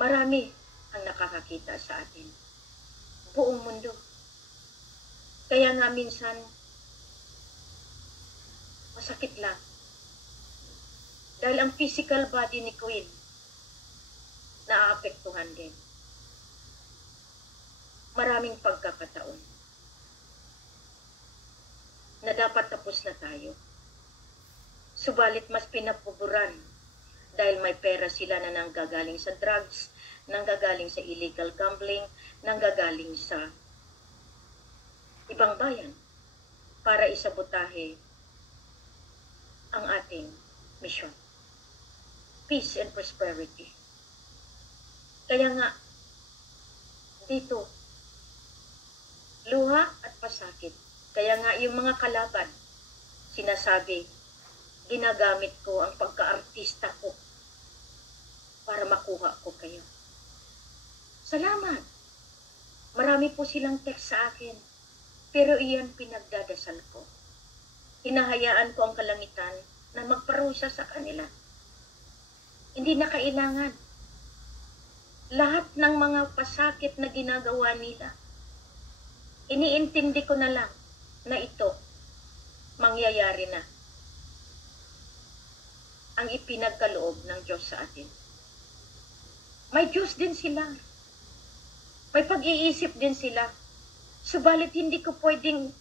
Marami ang nakakakita sa atin. Buong mundo. Kaya nga minsan, masakit lang. Dahil ang physical body ni Queen, naaapektuhan din. Maraming pagkakataon na dapat tapos na tayo. Subalit mas pinapuburan dahil may pera sila na nanggagaling sa drugs, nanggagaling sa illegal gambling, nanggagaling sa ibang bayan para isabotahe ang ating mission. Peace and prosperity. Kaya nga, dito, luha at pasakit. Kaya nga yung mga kalaban, sinasabi, ginagamit ko ang pagka-artista ko para makuha ko kayo. Salamat! Marami po silang text sa akin, pero iyan pinagdadasal ko. Hinahayaan ko ang kalangitan na magparusa sa kanila. Hindi na kailangan. Lahat ng mga pasakit na ginagawa nila, iniintindi ko na lang na ito, mangyayari na. Ang ipinagkaloob ng Diyos sa atin. May Diyos din sila. May pag-iisip din sila. Subalit hindi ko pwedeng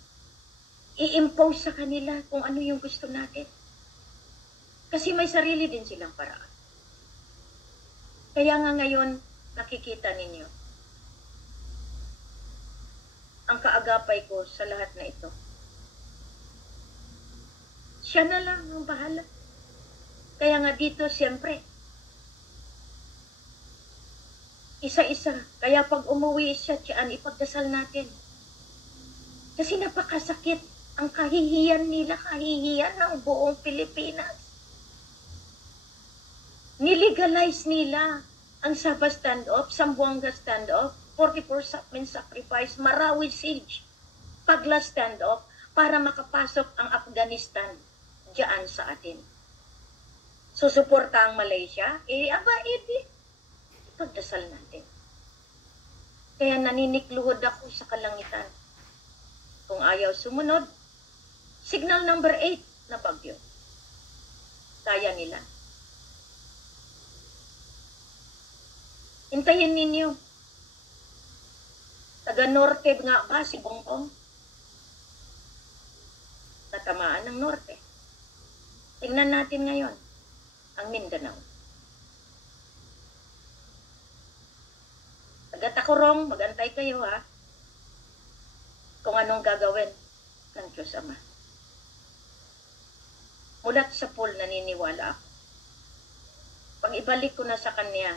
i-impose sa kanila kung ano yung gusto natin. Kasi may sarili din silang paraan. Kaya nga ngayon, nakikita ninyo ang kaagapay ko sa lahat na ito. Siya na lang ang bahala. Kaya nga dito, siyempre, isa-isa. Kaya pag umuwi siya, tiyan, ipagdasal natin. Kasi napakasakit ang kahihiyan nila, kahihiyan ng buong Pilipinas. Nilegalize nila ang Sabah standoff, Zamboanga standoff, 44 sacrifice, Marawi siege, Pagla standoff, para makapasok ang Afghanistan diyan sa atin. Susuporta ang Malaysia, ipagdasal natin. Kaya naninikluhod ako sa kalangitan. Kung ayaw sumunod, signal number 8 na bagyo. Kaya nila. Hintayin ninyo. Taga-norte nga ba si Bongbong? Natamaan ng norte. Tingnan natin ngayon ang Mindanao. Taga-Tacorong, magantay kayo ha, kung anong gagawin ng Diyos Ama. Mulat sa pool naniniwala ako. Pag ibalik ko na sa Kanya,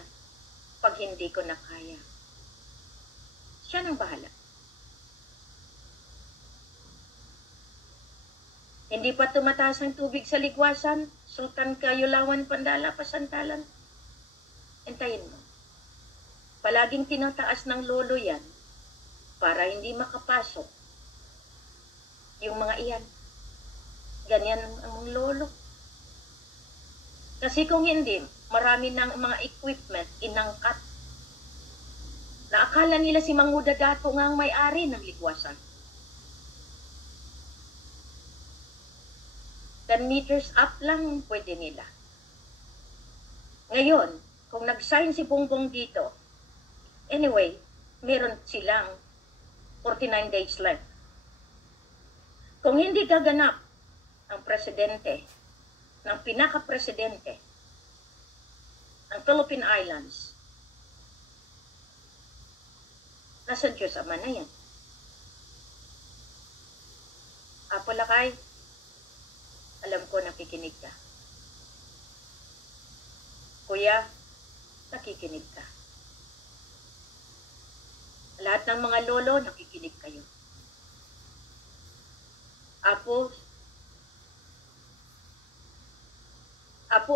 pag hindi ko na kaya, siya nang bahala. Hindi pa tumataas ang tubig sa Ligwasan, Sultan Kayulawan, Pandala, Pasantalan. Entayin mo. Palaging tinataas ng lolo yan para hindi makapasok yung mga iyan. Ganyan ang lolo. Kasi kung hindi, marami ng mga equipment inangkat. Naakala nila si Mang Udadato nga ang may-ari ng Ligwasan. 10 meters up lang pwede nila. Ngayon, kung nag-sign si Bongbong dito, anyway, meron silang 49 days left. Kung hindi gaganap ang presidente, ng pinaka-presidente ng Philippine Islands, nasa Diyos Ama na yan. Apo Lakay, alam ko nakikinig ka. Kuya, nakikinig ka. Lahat ng mga lolo, nakikinig kayo. Apo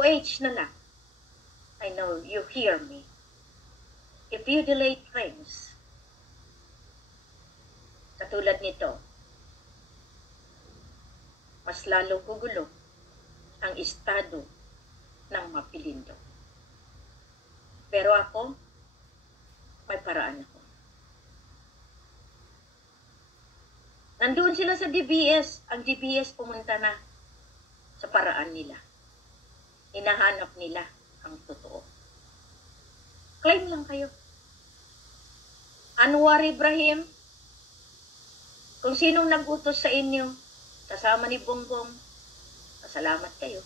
H na lang. I know you hear me. If you delay things, katulad nito, mas lalo gugulo ang estado ng Mapilindo. Pero ako, may paraan ako. Nandun sila sa DBS. Ang DBS pumunta na sa paraan nila. Hinahanap nila ang totoo. Claim lang kayo. Anwar Ibrahim, kung sinong nag-utos sa inyo, kasama ni Bongbong, pasalamat kayo.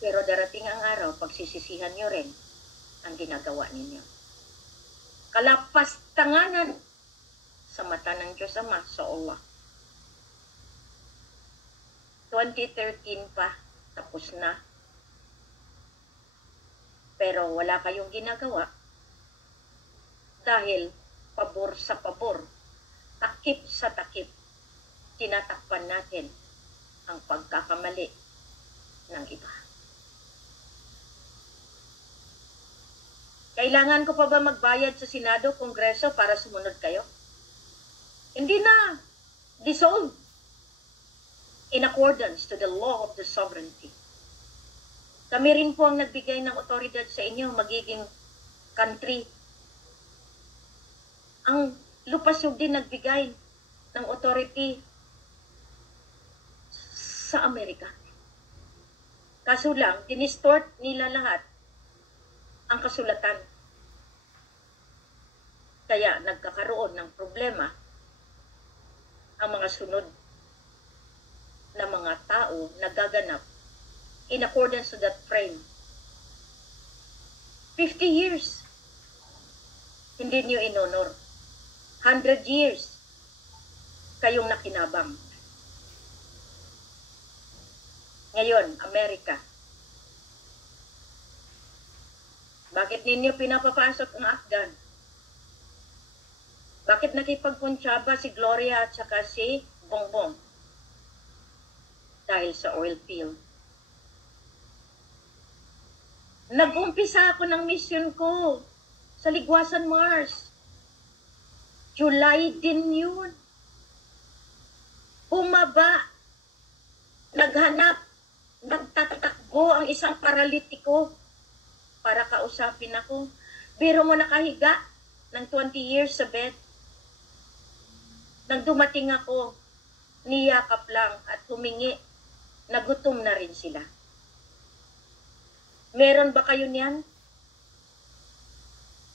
Pero darating ang araw, pagsisisihan nyo rin ang ginagawa ninyo. Kalapastanganan sa mata ng Diyos Ama, sa Allah. 2013 pa, tapos na. Pero wala kayong ginagawa dahil pabor sa pabor, takip sa takip, tinatakpan natin ang pagkakamali ng iba. Kailangan ko pa ba magbayad sa Senado, Kongreso para sumunod kayo? Hindi na. Dissolve in accordance to the law of the sovereignty. Kami rin po ang nagbigay ng otoridad sa inyo, magiging country. Ang Lupasug din nagbigay ng authority sa Amerika. Kaso lang, dinistort nila lahat ang kasulatan. Kaya nagkakaroon ng problema ang mga sunod na mga tao na gaganap in accordance to that frame. 50 years, hindi niyo inonor. 100 years, kayong nakinabang. Ngayon, Amerika. Bakit ninyo pinapapasok ang Afghan? Bakit nakipagpuntsaba si Gloria at saka si Bongbong? Dahil sa oil field. Nag-umpisa ako ng mission ko sa Ligwasan, Mars. July din yun. Bumaba. Naghanap. Nagtatakbo ang isang paralitiko para kausapin ako. Biro mo nakahiga ng 20 years sa bed. Nang dumating ako, niyakap lang at humingi. Nagutom na rin sila. Meron ba kayo niyan?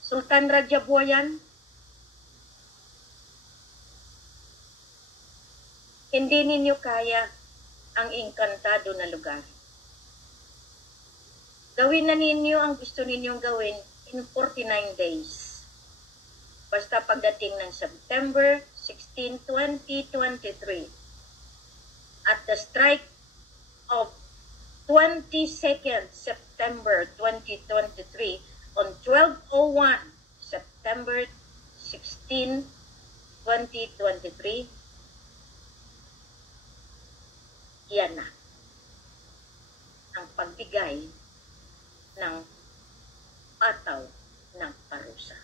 Sultan Raja Buayan, hindi ninyo kaya ang engkantado na lugar. Gawin na ninyo ang gusto ninyong gawin in 49 days. Basta pagdating ng September 16, 2023, at the strike of 22nd September 2023 on 12:01 September 16, 2023, yan na ang pagbigay ng ataw ng parusa.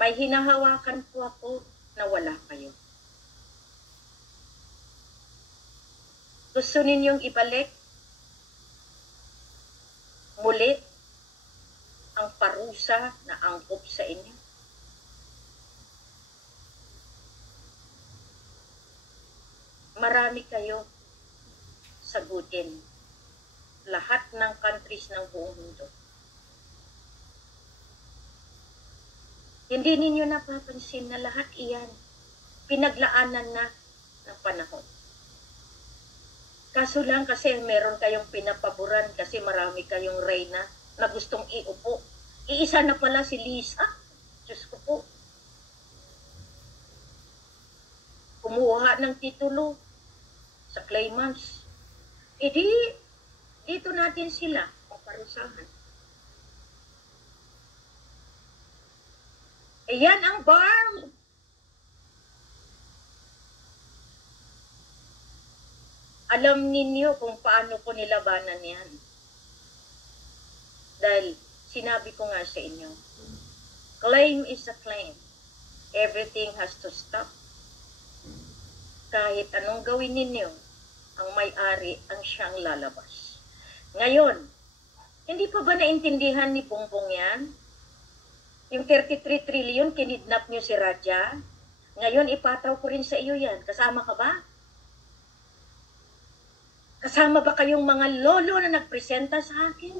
May hinahawakan po ako na wala kayo. Gusto ninyong ibalik muli ang parusa na angkop sa inyo? Marami kayo sagutin. Lahat ng countries ng buong mundo. Hindi ninyo napapansin na lahat iyan pinaglaanan na ng panahon. Kaso lang kasi meron kayong pinapaboran kasi marami kayong reyna na gustong iupo. Iisa na pala si Lisa. Diyos ko po. Kumuha ng titulo sa claimants. Dito natin sila paparusahan. Ayan ang BARM. Alam ninyo kung paano ko nilabanan yan. Dahil sinabi ko nga sa inyo, claim is a claim. Everything has to stop. Kahit anong gawin ninyo, ang may-ari ang siyang lalabas. Ngayon, hindi pa ba naintindihan ni Bongbong yan? Yung 33 trillion, kinidnap nyo si Raja. Ngayon, ipataw ko rin sa iyo yan. Kasama ka ba? Kasama ba kayong mga lolo na nagpresenta sa akin?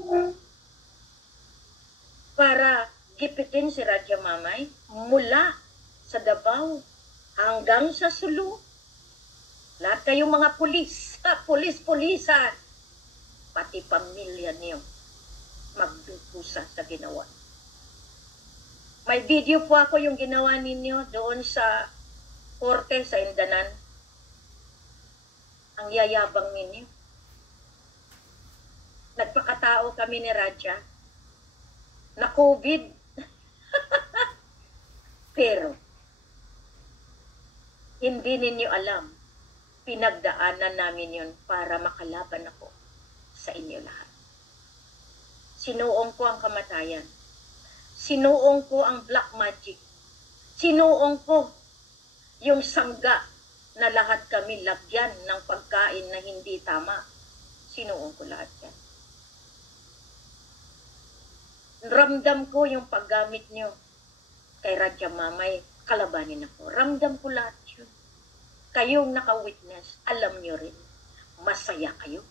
Para gipitin si Raja Mamay mula sa Davao hanggang sa Sulu. Lahat kayong mga pulis, pulis-pulisan, pati pamilya niyo magdukusa sa ginawa. May video po ako yung ginawa ninyo doon sa korte sa Indanan. Ang yayabang ninyo. Nagpakatao kami ni Raja na COVID. Pero, hindi ninyo alam, pinagdaanan namin yun para makalaban ako sa inyo lahat. Sinuong ko ang kamatayan. Sinuong ko ang black magic. Sinuong ko yung sangga na lahat kami lagyan ng pagkain na hindi tama. Sinuong ko lahat yan. Ramdam ko yung paggamit nyo kay Raja Mamay, kalabanin ako. Ramdam ko lahat yun. Kayong naka-witness, alam nyo rin, masaya kayo.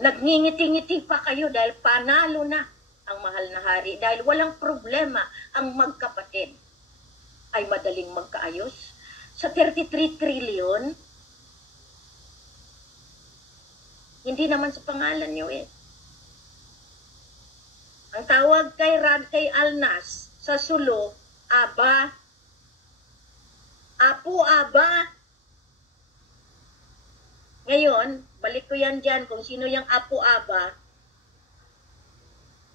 Nagngingiti-ngiti pa kayo dahil panalo na ang mahal na hari. Dahil walang problema ang magkapatid ay madaling magkaayos. Sa 33 trillion, hindi naman sa pangalan nyo eh. Ang tawag kay Alnas sa Sulu, Aba, Apo Aba. Ngayon, balik ko yan dyan kung sino yung Apo Aba,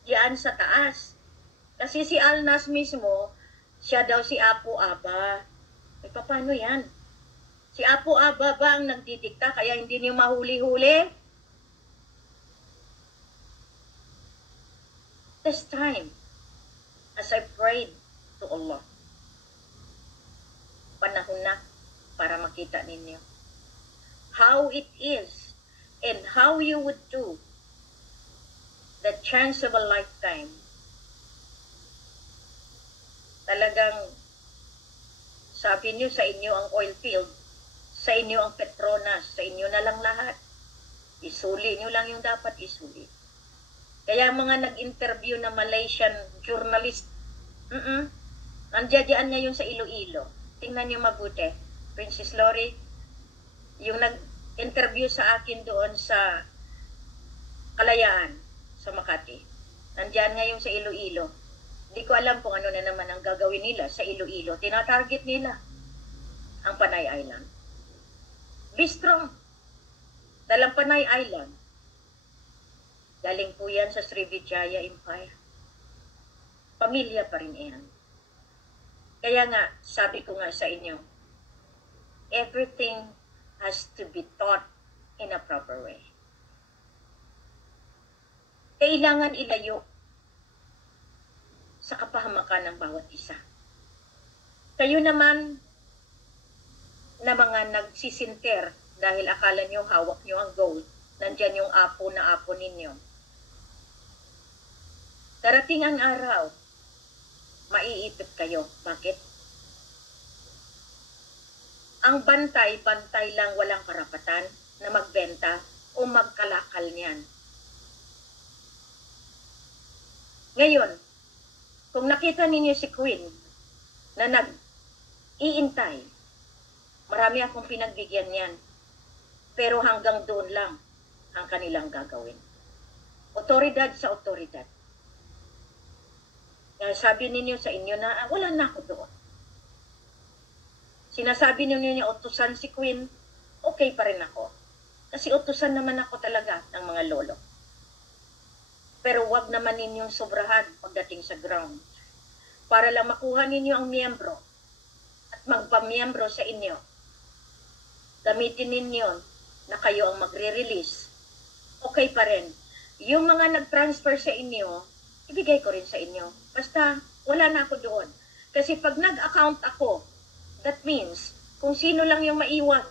diyan sa taas. Kasi si Alnas mismo, siya daw si Apo Aba. E paano yan? Si Apo Aba ba ang nagdidikta kaya hindi niyo mahuli-huli? This time, as I prayed to Allah, panahon na para makita ninyo how it is and how you would do the chance of a lifetime. Talagang sabi niyo sa inyo ang oil field, sa inyo ang Petronas, sa inyo na lang lahat. Isuli niyo lang yung dapat isuli. Kaya mga nag-interview na Malaysian journalist, nandiyan ngayon sa Iloilo. Tingnan niyo mabuti. Princess Lori, yung nag-interview sa akin doon sa Kalayaan, sa Makati. Nandiyan ngayon sa Iloilo. Hindi ko alam kung ano na naman ang gagawin nila sa Iloilo. Tinatarget nila ang Panay Island. Be strong. Dalang Panay Island. Galing po yan sa Srivijaya Empire. Pamilya pa rin yan. Kaya nga, sabi ko nga sa inyo, everything has to be taught in a proper way. Kailangan ilayo sa kapahamakan ng bawat isa. Kayo naman na mga nagsisinter dahil akala nyo hawak nyo ang gold, nandyan yung apo na apo ninyo. Darating ang araw, maiipit kayo. Bakit? Ang bantay lang walang karapatan na magbenta o magkalakal niyan. Ngayon, kung nakita ninyo si Queen na nag-iintay, marami akong pinagbigyan niyan. Pero hanggang doon lang ang kanilang gagawin. Otoridad sa otoridad. Sabi ninyo sa inyo na wala na ako doon. Sinasabi ninyo niya utusan si Queen, okay pa rin ako. Kasi utusan naman ako talaga ng mga lolo. Pero wag naman ninyong sobrahan pagdating sa ground. Para lang makuha ninyo ang miyembro at magpamiyembro sa inyo. Gamitin ninyo na kayo ang magre-release. Okay pa rin. Yung mga nag-transfer sa inyo, ibigay ko rin sa inyo. Basta, wala na ako doon. Kasi pag nag-account ako, that means, kung sino lang yung maiwan,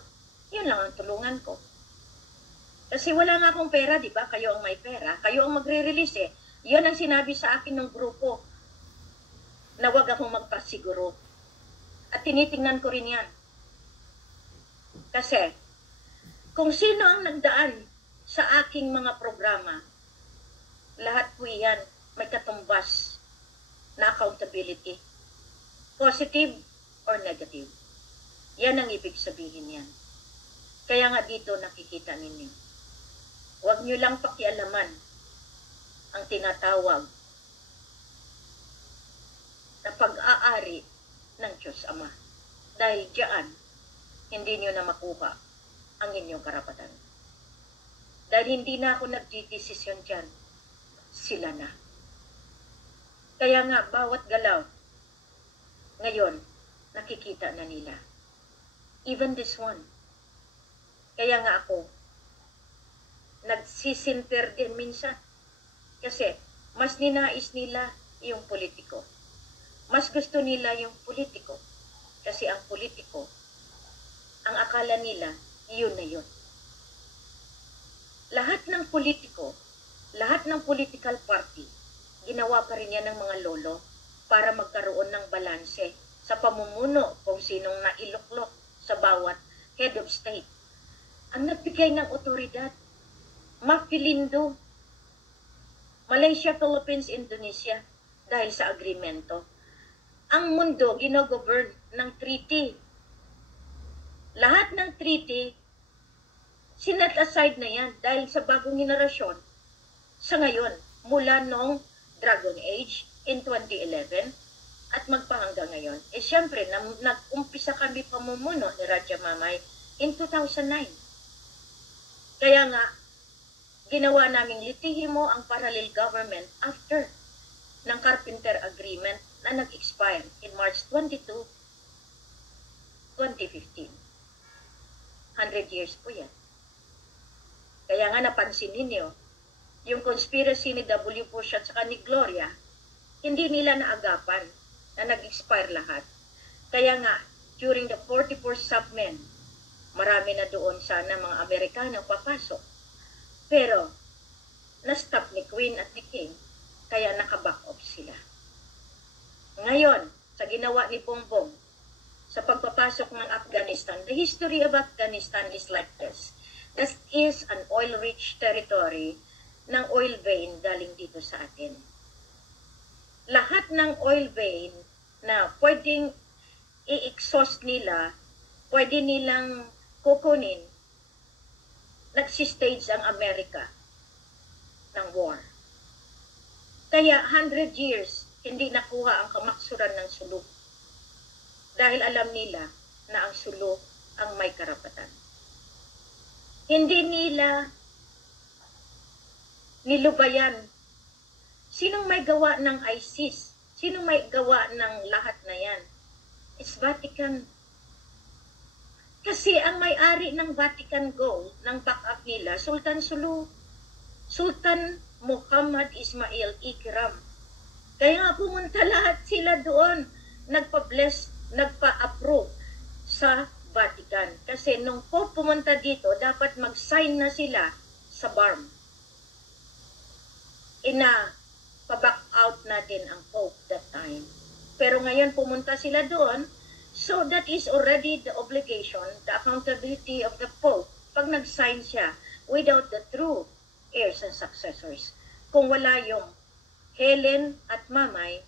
yun lang ang tulungan ko. Kasi wala nga akong pera, di ba? Kayo ang may pera. Kayo ang magre-release eh. Yun ang sinabi sa akin ng grupo na wag akong magpasiguro. At tinitingnan ko rin yan. Kasi, kung sino ang nagdaan sa aking mga programa, lahat po yan may katumbas na accountability. Positive or negative. Yan ang ibig sabihin yan. Kaya nga dito nakikita ninyo. Huwag nyo lang pakialaman ang tinatawag na pag-aari ng Diyos Ama. Dahil diyan, hindi nyo na makuha ang inyong karapatan. Dahil hindi na ako nagdidesisyon dyan, sila na. Kaya nga, bawat galaw, ngayon, nakikita na nila. Even this one. Kaya nga ako, nagsisinter din minsan. Kasi, mas ninais nila yung politiko. Mas gusto nila yung politiko. Kasi ang politiko, ang akala nila, yun na yun. Lahat ng politiko, lahat ng political party, ginawa pa rin yan ng mga lolo para magkaroon ng balanse sa pamumuno kung sinong nailuklok sa bawat head of state. Ang nagbigay ng otoridad, Mapilindo, Malaysia, Philippines, Indonesia, dahil sa agreemento. Ang mundo ginogovern ng treaty. Lahat ng treaty, sinet aside na yan dahil sa bagong henerasyon sa ngayon, mula nung Dragon Age in 2011 at magpahanggang ngayon. Eh siyempre, nag-umpisa kami pamumuno ni Raja Mamay in 2009. Kaya nga, ginawa naming litihimo ang parallel government after ng Carpenter Agreement na nag-expire in March 22, 2015. 100 years po yan. Kaya nga napansin ninyo, yung conspiracy ni W. Bush at saka ni Gloria, hindi nila naagapan na nag-expire lahat. Kaya nga, during the 44 submen, marami na doon sana mga Amerikano papasok. Pero, na-stop ni Queen at ni King, kaya naka-back off sila. Ngayon, sa ginawa ni Bongbong, sa pagpapasok ng Afghanistan, the history of Afghanistan is like this. This is an oil-rich territory ng oil vein galing dito sa atin. Lahat ng oil vein na pwedeng i-exhaust nila, pwede nilang kukunin, nagsistage ang Amerika ng war. Kaya 100 years, hindi nakuha ang kamaksuran ng sulok. Dahil alam nila na ang sulok ang may karapatan. Hindi nila nilubayan. Sinong may gawa ng ISIS? Sinong may gawa ng lahat na yan? It's Vatican. Kasi ang may-ari ng Vatican Gold, ng backup nila, Sultan Sulu, Sultan Muhammad Ismail Ikram. Kaya nga pumunta lahat sila doon, nagpa-bless, nagpa-approve sa Vatican. Kasi nung Pope pumunta dito, dapat mag-sign na sila sa BARM. Pa-back out natin ang Pope that time. Pero ngayon pumunta sila doon, so that is already the obligation, the accountability of the Pope pag nag-sign siya without the true heirs and successors. Kung wala yung Helen at Mamay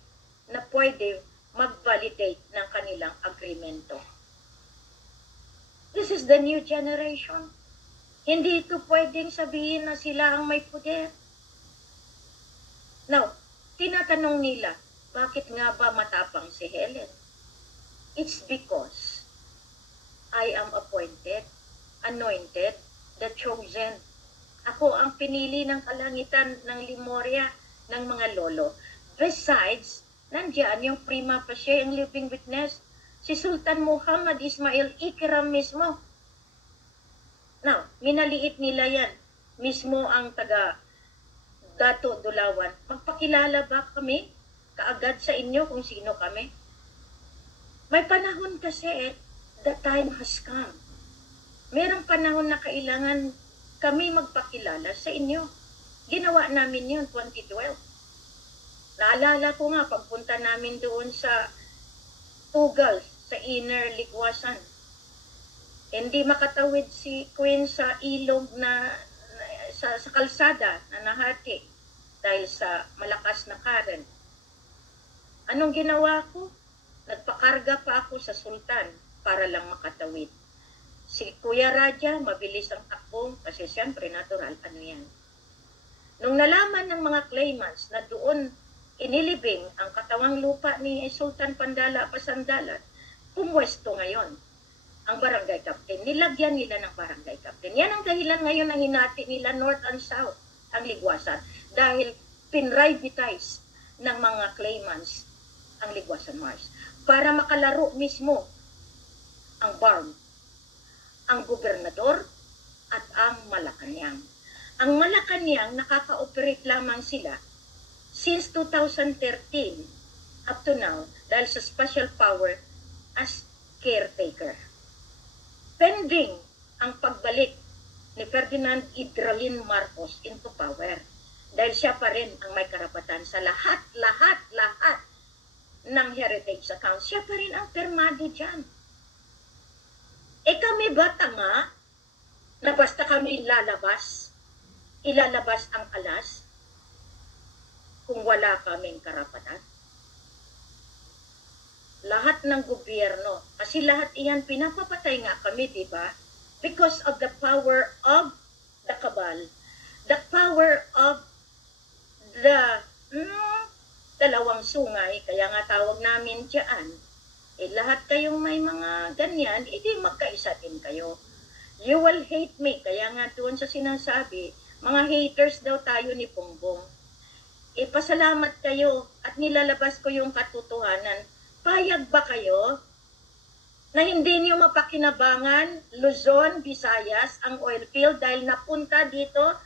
na pwede mag-validate ng kanilang agreemento. This is the new generation. Hindi ito pwedeng sabihin na sila ang may poder. Now, tinatanong nila, bakit nga ba matapang si Helen? It's because I am appointed, anointed, the chosen. Ako ang pinili ng kalangitan ng Lemuria ng mga lolo. Besides, nandiyan yung prima facie, yung living witness, si Sultan Muhammad Ismail Ikram mismo. Now, minaliit nila yan. Mismo ang taga Dato Dulawan. Magpakilala ba kami kaagad sa inyo kung sino kami? May panahon kasi, the time has come. Merong panahon na kailangan kami magpakilala sa inyo. Ginawa namin yun 2012. Naalala ko nga, pagpunta namin doon sa Tugal, sa Inner Ligwasan. Hindi makatawid si Queen sa ilog sa kalsada na nahati dahil sa malakas na current. Anong ginawa ko? Nagpakarga pa ako sa Sultan para lang makatawid. Si Kuya Raja, mabilis ang takbo kasi siyempre natural, ano yan. Nung nalaman ng mga claimants na doon inilibing ang katawang lupa ni Sultan Pandala Pasandalat, pumwesto ngayon ang barangay captain. Nilagyan nila ng barangay captain. Yan ang dahilan ngayon na hinati nila North and South ang Ligwasan dahil pinrivatize ng mga claimants ang Ligwasan Mars para makalaro mismo ang BARM, ang gobernador at ang Malacanang. Ang Malacanang nakaka-operate lamang sila since 2013 up to now dahil sa special power as caretaker. Pending ang pagbalik ni Ferdinand Idralin Marcos into power dahil siya pa rin ang may karapatan sa lahat ng heritage account. Siya pa rin ang permado dyan. Kami ba tanga na basta kami ilalabas ang alas kung wala kaming karapatan? Lahat ng gobyerno, kasi lahat iyan pinapapatay nga kami, di ba? Because of the power of the cabal, the power of the dalawang sungay, kaya nga tawag namin dyan, lahat kayong may mga ganyan, hindi magkaisa din kayo. You will hate me, kaya nga doon sa sinasabi, mga haters daw tayo ni Bongbong. Pasalamat kayo at nilalabas ko yung katotohanan. Payag ba kayo na hindi niyo mapakinabangan Luzon, Visayas, ang oil field dahil napunta dito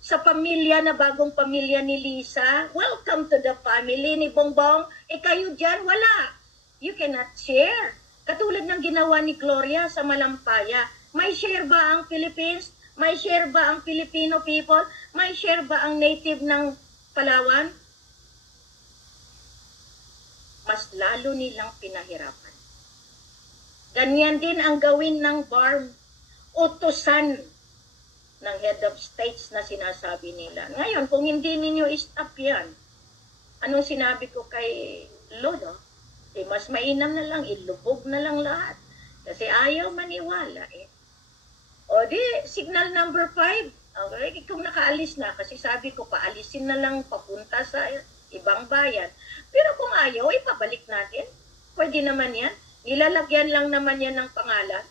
sa pamilya na bagong pamilya ni Lisa? Welcome to the family ni Bongbong. Kayo dyan, wala. You cannot share. Katulad ng ginawa ni Gloria sa Malampaya. May share ba ang Philippines? May share ba ang Filipino people? May share ba ang native ng Palawan? Mas lalo nilang pinahirapan. Ganyan din ang gawin ng BARM. Utusan ng head of states na sinasabi nila. Ngayon, kung hindi ninyo stop yan, anong sinabi ko kay Lolo? Mas mainam na lang, ilubog na lang lahat. Kasi ayaw maniwala eh. O di, signal number 5. Okay, kung nakaalis na, kasi sabi ko, paalisin na lang papunta sa ibang bayan. Pero kung ayaw, ipabalik natin. Pwede naman yan. Nilalagyan lang naman yan ng pangalan.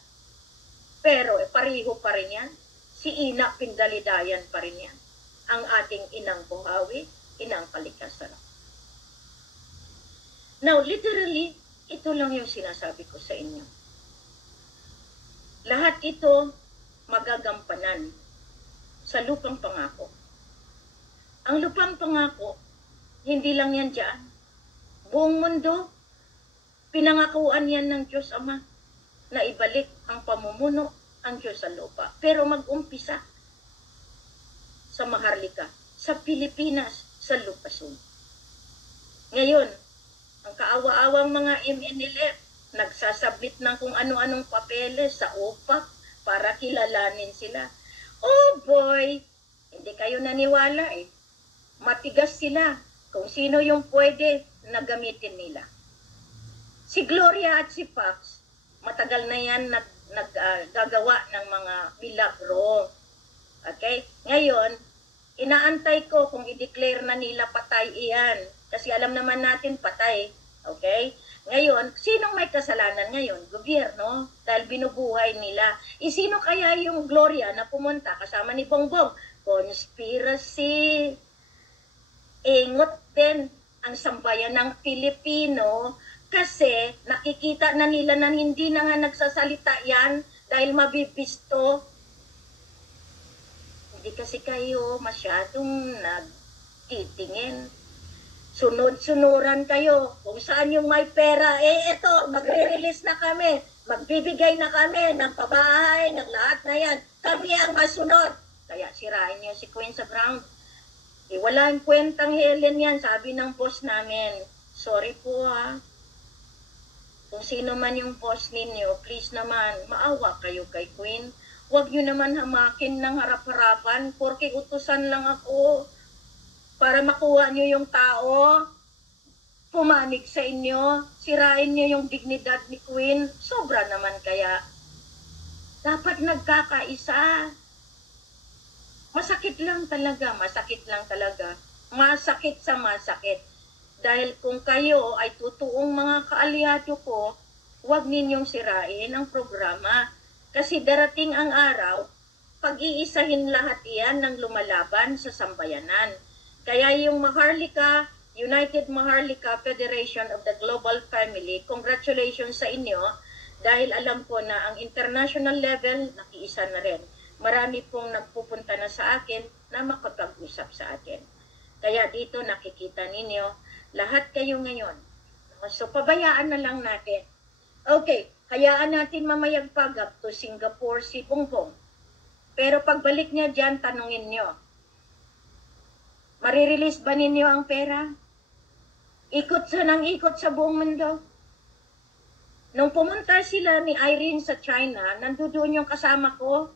Pero pareho pa rin yan. Si Ina Pindalidayan pa rin yan. Ang ating inang buhawi, inang kalikasan. Now, literally, ito lang yung sinasabi ko sa inyo. Lahat ito magagampanan sa lupang pangako. Ang lupang pangako, hindi lang yan dyan. Buong mundo, pinangakuan yan ng Diyos Ama na ibalik ang pamumuno ang Diyos sa lupa. Pero mag-umpisa sa Maharlika, sa Pilipinas, sa Lupasun. Ngayon, ang kaawa-awang mga MNLF, nagsasabit ng kung ano-anong papeles sa OPAC para kilalanin sila. Oh boy, hindi kayo naniwala eh. Matigas sila kung sino yung pwede na gamitin nila. Si Gloria at si Pax, matagal na yan naggagawa ng mga milagro. Okay? Ngayon, inaantay ko kung i-declare na nila patay iyan. Kasi alam naman natin patay. Okay? Ngayon, sinong may kasalanan ngayon? Gobyerno. Dahil binubuhay nila. Sino kaya yung Gloria na pumunta kasama ni Bongbong? Conspiracy. Ingot din ang sambayan ng Pilipino kasi nakikita na nila na hindi na nga nagsasalita yan dahil mabibisto. Hindi kasi kayo masyadong nagtitingin. Sunod-sunuran kayo. Kung saan yung may pera, eto, magre-release na kami. Magbibigay na kami ng pabahay, ng lahat na yan. Kami ang masunod. Kaya sirain niyo si Queen sa ground. Walang kwentang Helen yan, sabi ng boss namin. Sorry po ha. Kung sino man yung boss ninyo, please naman, maawa kayo kay Queen. Huwag nyo naman hamakin ng harap-harapan, porque utusan lang ako para makuha nyo yung tao, pumanig sa inyo, sirain nyo yung dignidad ni Queen. Sobra naman kaya. Dapat nagkakaisa. Masakit lang talaga, masakit lang talaga. Masakit sa masakit. Dahil kung kayo ay totoong mga kaalyado ko, huwag ninyong sirain ang programa. Kasi darating ang araw, pag-iisahin lahat iyan ng lumalaban sa sambayanan. Kaya yung Maharlika, United Maharlika Federation of the Global Family, congratulations sa inyo dahil alam ko na ang international level, nakiisa na rin. Marami pong nagpupunta na sa akin na makapag-usap sa akin. Kaya dito nakikita ninyo, lahat kayo ngayon. So pabayaan na lang natin. Okay, hayaan natin mamayagpag up to Singapore si Bongbong. Pero pagbalik niya dyan, tanungin nyo. Marirelease ba ninyo ang pera? Ikot sa buong mundo. Nung pumunta sila ni Irene sa China, nandoon yung kasama ko.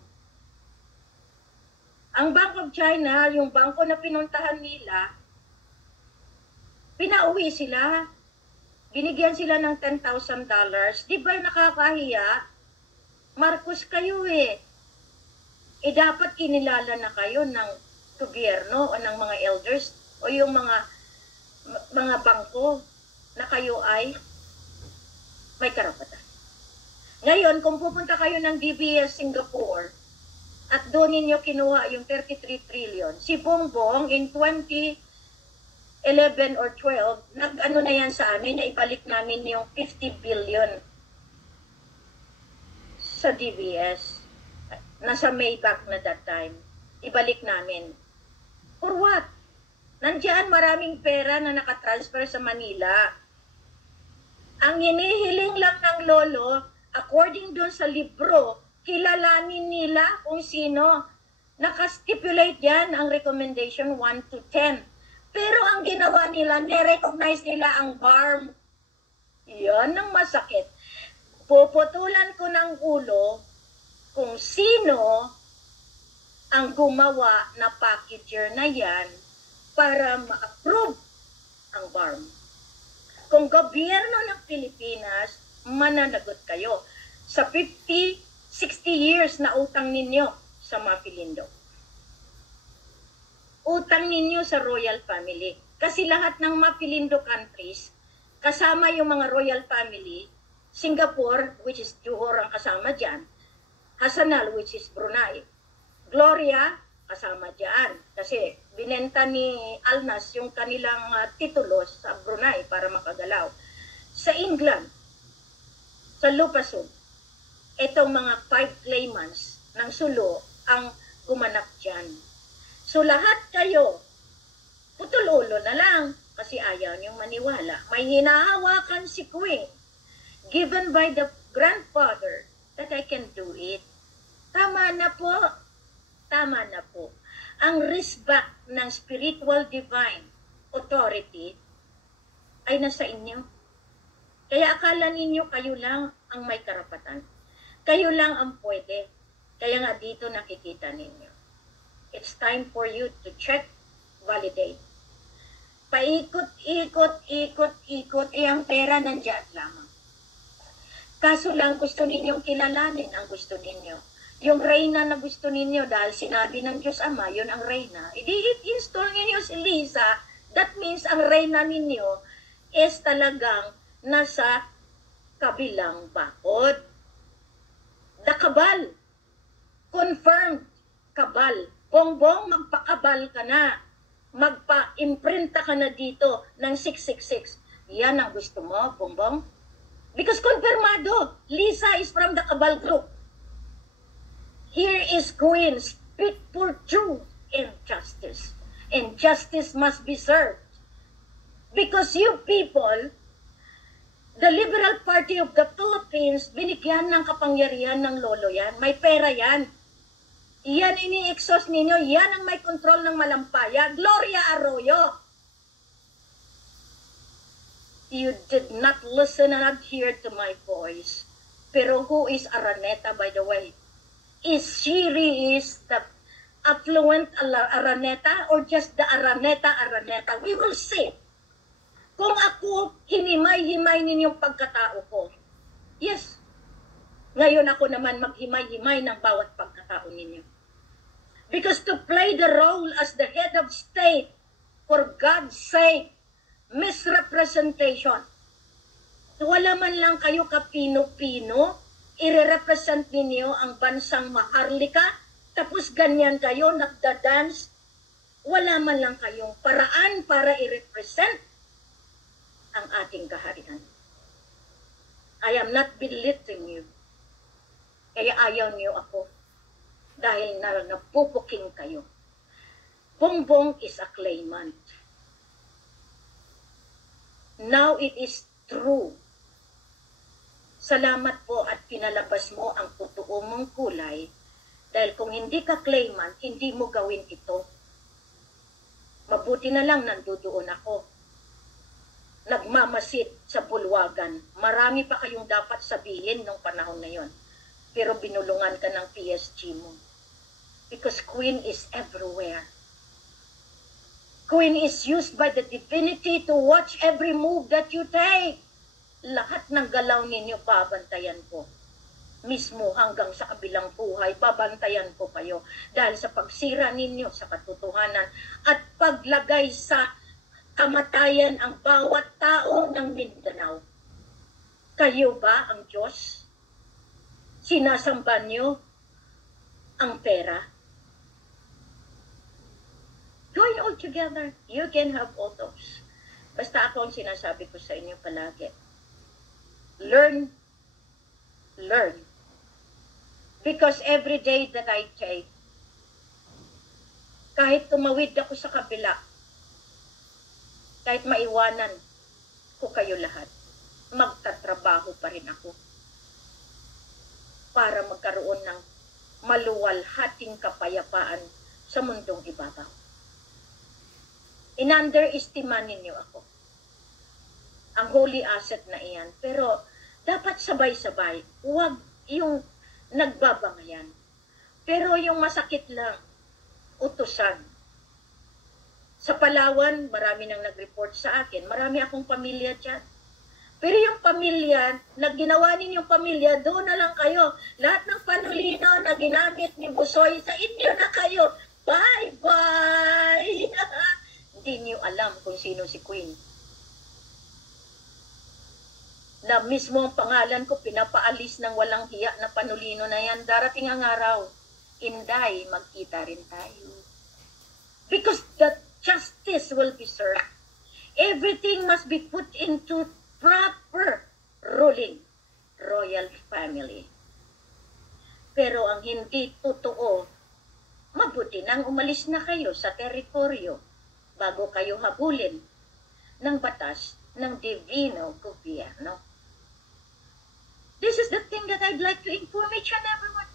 Ang Bank of China, yung bangko na pinuntahan nila, pinauwi sila. Binigyan sila ng $10,000. Di ba nakakahiya? Marcos kayo eh. Dapat kinilala na kayo ng gobyerno o ng mga elders o yung mga bangko na kayo ay may karapatan. Ngayon, kung pupunta kayo ng DBS Singapore at doon ninyo kinuha yung 33 trillion, si Bongbong in 2011 or 12, nag-ano na yan sa amin, na ibalik namin yung 50 billion sa DBS. Nasa Maybach na that time. Ibalik namin. For what? Nandiyan maraming pera na nakatransfer sa Manila. Ang hinihiling lang ng lolo, according doon sa libro, kilalanin nila kung sino. Nakastipulate yan ang recommendation 1 to 10. Pero ang ginawa nila, nirecognize nila ang BARM. Yan ang masakit. Puputulan ko ng ulo kung sino ang gumawa na packager na yan para ma-approve ang BARM. Kung gobyerno ng Pilipinas, mananagot kayo sa 50, 60 years na utang ninyo sa Mapilindo. Utang ninyo sa royal family. Kasi lahat ng Mapilindo countries, kasama yung mga royal family, Singapore, which is Johor ang kasama dyan, Hassanal, which is Brunei, Gloria, kasama dyan. Kasi binenta ni Alnas yung kanilang titulos sa Brunei para makagalaw. Sa England, sa Lupasug, itong mga 5 claimants ng Sulu ang gumanap dyan. So lahat kayo, putol-ulo na lang kasi ayaw niyong maniwala. May hinahawakan si Queen given by the grandfather that I can do it. Tama na po. Tama na po. Ang respect ng spiritual divine authority ay nasa inyo. Kaya akala ninyo kayo lang ang may karapatan. Kayo lang ang pwede. Kaya nga dito nakikita ninyo. It's time for you to check, validate. Paikot, ikot, ang pera nandiyan lamang. Kaso lang gusto ninyong kilalanin ang gusto ninyo. Yung reyna na gusto ninyo dahil sinabi ng Diyos Ama, yun ang reyna. I-install ninyo si Lisa, that means ang reyna ninyo is talagang nasa kabilang bakod. The kabal. Confirmed kabal. Bongbong, magpakabal ka na. Magpa-imprinta ka na dito ng 666. Yan ang gusto mo, Bongbong? Because konfirmado, Lisa is from the Kabal group. Here is Queen, speak for truth and justice. And justice must be served. Because you people, the Liberal Party of the Philippines, binigyan ng kapangyarihan ng lolo yan. May pera yan. Yan ini-exhaust ninyo. Yan ang may control ng Malampaya. Gloria Arroyo. You did not listen and adhere to my voice. Pero who is Araneta, by the way? Is she really the affluent Araneta or just the Araneta? We will see. Kung ako, hinimay-himay ninyong pagkatao ko. Yes. Ngayon ako naman maghimay-himay ng bawat pagkatao ninyo. Because to play the role as the head of state, for God's sake, misrepresentation. Wala man lang kayo kapino-pino, i-represent ninyo ang bansang Maharlika, tapos ganyan kayo, nagda-dance, wala man lang kayong paraan para i-represent ang ating kaharian. I am not belittling you. Kaya ayaw niyo ako. Dahil napupuking kayo. Bongbong is a claimant. Now it is true. Salamat po at pinalabas mo ang totoo mong kulay. Dahil kung hindi ka claimant, hindi mo gawin ito. Mabuti na lang nandoon ako. Nagmamasid sa bulwagan. Marami pa kayong dapat sabihin nung panahon na yon. Pero binulungan ka ng PSG mo. Because Queen is everywhere. Queen is used by the divinity to watch every move that you take. Lahat ng galaw ninyo, babantayan ko. Mismo hanggang sa kabilang buhay, babantayan ko kayo. Dahil sa pagsira ninyo sa katotohanan at paglagay sa kamatayan ang bawat tao ng Mindanao. Kayo ba ang Diyos? Sinasamba nyo ang pera? Join all together. You can have all those. Basta ako ang sinasabi ko sa inyo palagi. Learn. Learn. Because every day that I take, kahit tumawid ako sa kabila, kahit maiwanan ko kayo lahat, magtatrabaho pa rin ako para magkaroon ng maluwalhating kapayapaan sa mundong ibabaw. In-underestima ninyo ako. Ang holy asset na iyan. Pero dapat sabay-sabay. Huwag yung nagbabangayan. Pero yung masakit lang, utusan. Sa Palawan, marami nang nag-report sa akin. Marami akong pamilya dyan. Pero yung pamilya, na ginawa ninyong pamilya, doon na lang kayo. Lahat ng panulino na ginamit ni Busoy, sa inyo na kayo. Bye-bye! Hindi niyo alam kung sino si Queen. Na mismo ang pangalan ko, pinapaalis ng walang hiya na panulino na yan. Darating ang araw, Inday, magkita rin tayo. Because the justice will be served. Everything must be put into proper ruling. Royal family. Pero ang hindi totoo, mabuti nang umalis na kayo sa teritoryo bago kayo habulin ng batas ng Divino Gobyerno. This is the thing that I'd like to inform each and everyone.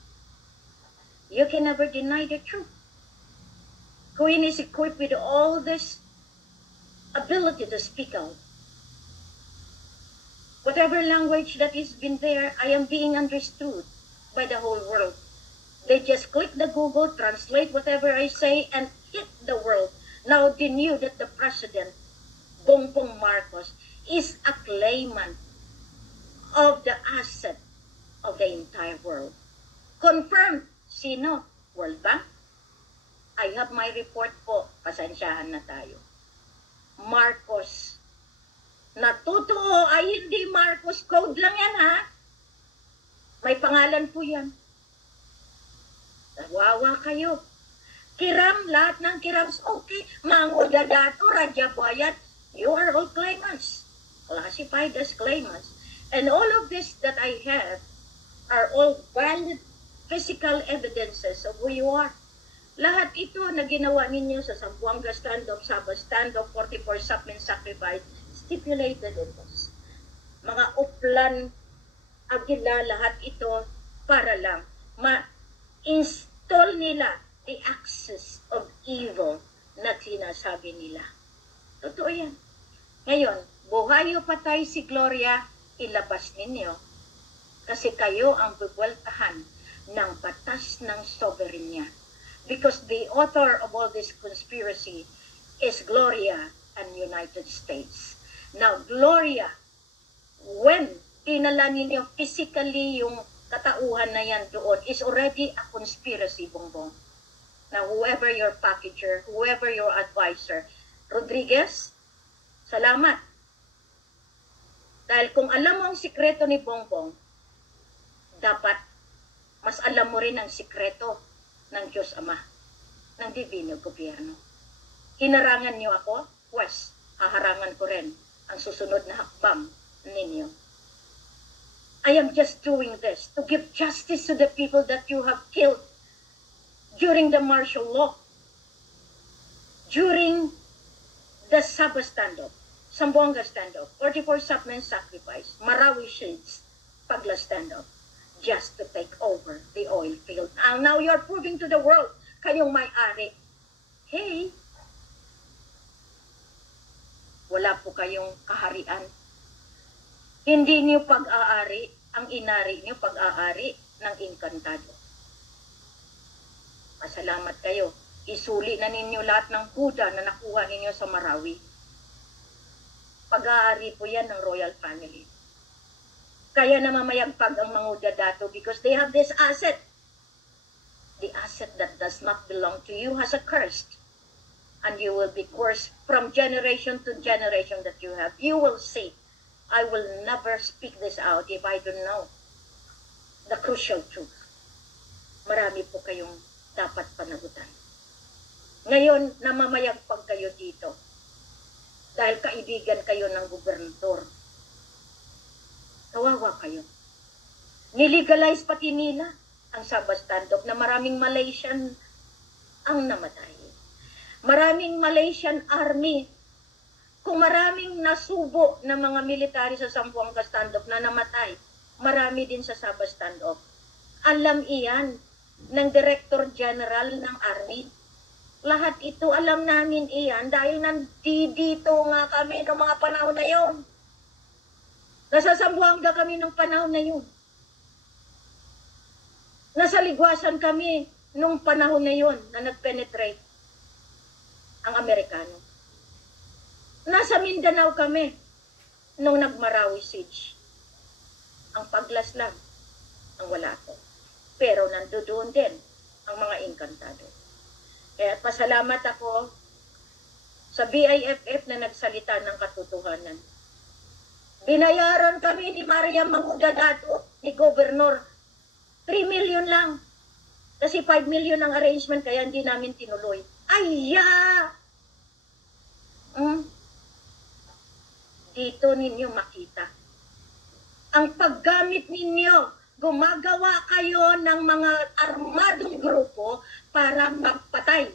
You can never deny the truth. Queen is equipped with all this ability to speak out. Whatever language that has been there, I am being understood by the whole world. They just click the Google, translate whatever I say, and hit the world. Now they knew that the President, Bongbong Marcos, is a claimant of the asset of the entire world. Confirmed. Sino? World Bank? I have my report po. Pasensyahan na tayo. Marcos. Na totoo ay hindi Marcos code lang yan, ha? May pangalan po yan. Nawawa kayo. Kiram, lahat ng kirams, okay. Manguda dato, Radya Bayat, you are all claimants. Classified as claimants. And all of this that I have are all valid physical evidences of who you are. Lahat ito na ginawa ninyo sa Zamboanga Standoff, Sabah Standoff, 44 Supplement Sacrifice, stipulated in this. Mga uplan, agila, lahat ito para lang ma-install nila the axis of evil na sinasabi nila. Totoo yan. Ngayon, buhay o patay si Gloria, ilabas ninyo. Kasi kayo ang bubweltahan ng batas ng soberenya. Because the author of all this conspiracy is Gloria and United States. Now, Gloria, when tinala ninyo physically yung katauhan na yan doon, is already a conspiracy, Bongbong. Now, whoever your packager, whoever your advisor, Rodriguez, salamat. Dahil kung alam mo ang sikreto ni Bongbong, dapat mas alam mo rin ang sikreto ng Diyos Ama, ng Divino Gobyerno. Hinarangan niyo ako, pues, haharangan ko rin ang susunod na hakbang ninyo. I am just doing this to give justice to the people that you have killed during the martial law, during the Sabah Standoff, Zamboanga Standoff, 44 Supplement Sacrifice, Marawi Shades, Pagla Standoff, just to take over the oil field. And now you're proving to the world, kayong may-ari. Hey, wala po kayong kaharian. Hindi niyo pag-aari, ang inari niyo pag-aari ng Encantado. Masalamat kayo. Isuli na ninyo lahat ng Buddha na nakuha ninyo sa Marawi. Pag-aari po yan ng royal family. Kaya namamayagpag ang mga dato because they have this asset. The asset that does not belong to you has a curse. And you will be cursed from generation to generation that you have. You will see. I will never speak this out if I don't know the crucial truth. Marami po kayong dapat panagutan. Ngayon, namamayagpag kayo dito. Dahil kaibigan kayo ng gobernador. Kawawa kayo. Nilegalize pati nila ang Sabah Standoff na maraming Malaysian ang namatay. Maraming Malaysian army. Kung maraming nasubo ng mga military sa Zamboanga Standoff na namatay, marami din sa Sabah Standoff. Alam iyan ng Director General ng Army. Lahat ito alam namin iyan dahil nandito nga kami ng mga panahon na yon. Nasa Zamboanga kami ng panahon na yun. Nasa Ligwasan kami nung panahon na yon na nag-penetrate ang Amerikano. Nasa Mindanao kami nung nag-Marawi siege. Ang Paglas lang ang wala ko. Pero nandoon din ang mga Engkantado. Kaya pasalamat ako sa BIFF na nagsalita ng katotohanan. Binayaran kami ni Mariam Mangudadato, ni Governor, 3 million lang. Kasi 5 million ang arrangement, kaya hindi namin tinuloy. Ayya! Dito ninyo makita. Ang paggamit ninyo, gumagawa kayo ng mga armadong grupo para magpatay.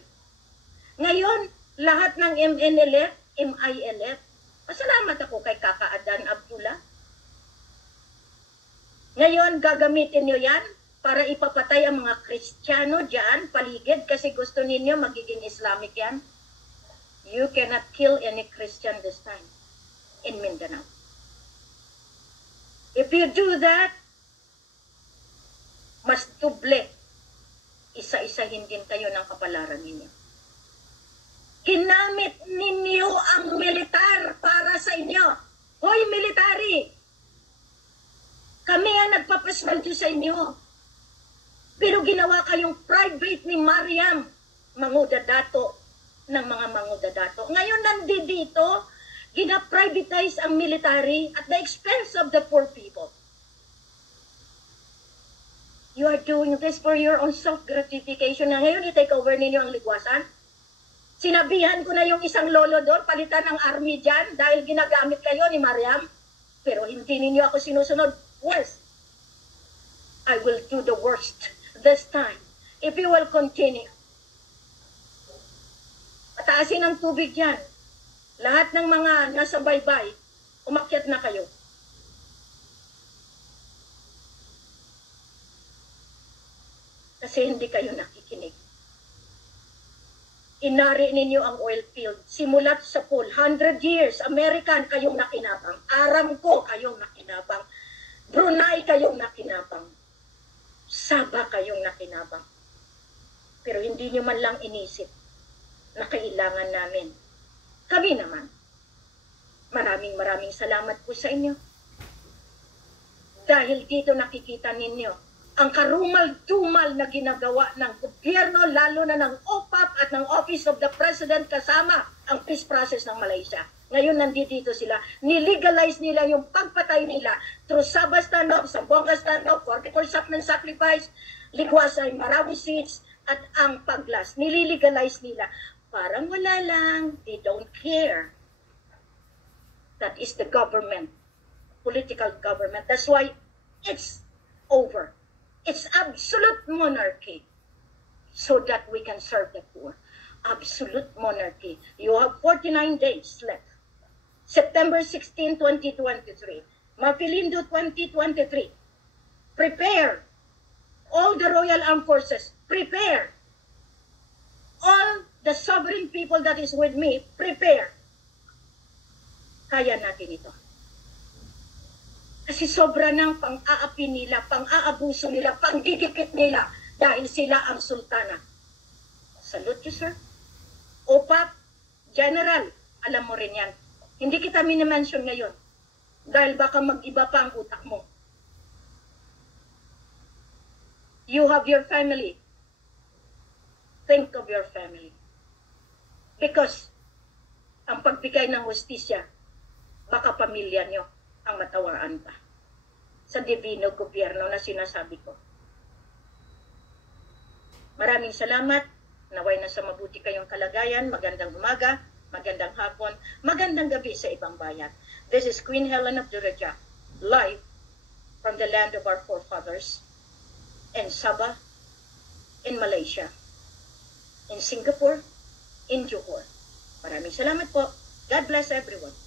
Ngayon, lahat ng MNLF, MILF, pasalamat ako kay Kaka Adan Abdullah. Ngayon, gagamitin nyo yan para ipapatay ang mga Kristiyano dyan, paligid, kasi gusto ninyo magiging Islamic yan. You cannot kill any Christian this time in Mindanao. If you do that, mas duble, isa-isahin din kayo ng kapalaran ninyo. Ginamit ninyo ang militar para sa inyo. Hoy, military! Kami ang nagpapasweldo sa inyo. Pero ginawa kayong private ni Mariam Mangudadato ng mga Mangudadato. Ngayon nandito, gina-privatize ang military at the expense of the poor people. You are doing this for your own self-gratification. Na ngayon, i-take over ninyo ang Ligwasan. Sinabihan ko na yung isang lolo doon, palitan ng army dyan dahil ginagamit kayo ni Mariam. Pero hindi ninyo ako sinusunod. Worse, I will do the worst this time if you will continue. Pataasin ang tubig dyan. Lahat ng mga nasa baybay, umakyat na kayo. Kasi hindi kayo nakikinig. Inari ninyo ang oil field. Simulat sa pool. 100 years, American kayong nakinabang. Aramco kayong nakinabang. Brunei kayong nakinabang. Sabah kayong nakinabang. Pero hindi nyo man lang inisip na kailangan namin. Kami naman. Maraming salamat po sa inyo. Dahil dito nakikita ninyo ang karumal-dumal na ginagawa ng gobyerno, lalo na ng OPAP at ng Office of the President kasama ang peace process ng Malaysia. Ngayon nandito sila, nilegalize nila yung pagpatay nila through Sabah Standoff, Zamboanga Standoff, 44 Sapnan Sacrifice, Ligwasan, Marawi Siege, at ang Paglas. Nililegalize nila. Parang wala lang, they don't care. That is the government, political government. That's why it's over. It's absolute monarchy so that we can serve the poor. Absolute monarchy. You have 49 days left. September 16, 2023. Mapilindo 2023. Prepare. All the Royal Armed Forces, prepare. All the sovereign people that is with me, prepare. Kaya natin ito. Kasi sobra ng pang-aapi nila, pang-aabuso nila, pang-didikit nila dahil sila ang sultana. Salute you, sir. OPAP, General, alam mo rin yan. Hindi kita minimension ngayon dahil baka mag-iba pa ang utak mo. You have your family. Think of your family. Because ang pagbigay ng hustisya, baka pamilya nyo ang matawaan pa sa divino gobyerno na sinasabi ko. Maraming salamat. Naway na sa mabuti kayong kalagayan. Magandang umaga, magandang hapon, magandang gabi sa ibang bayan. This is Queen Helen of Durajak, live from the land of our forefathers in Sabah, in Malaysia, in Singapore, in Johor. Maraming salamat po. God bless everyone.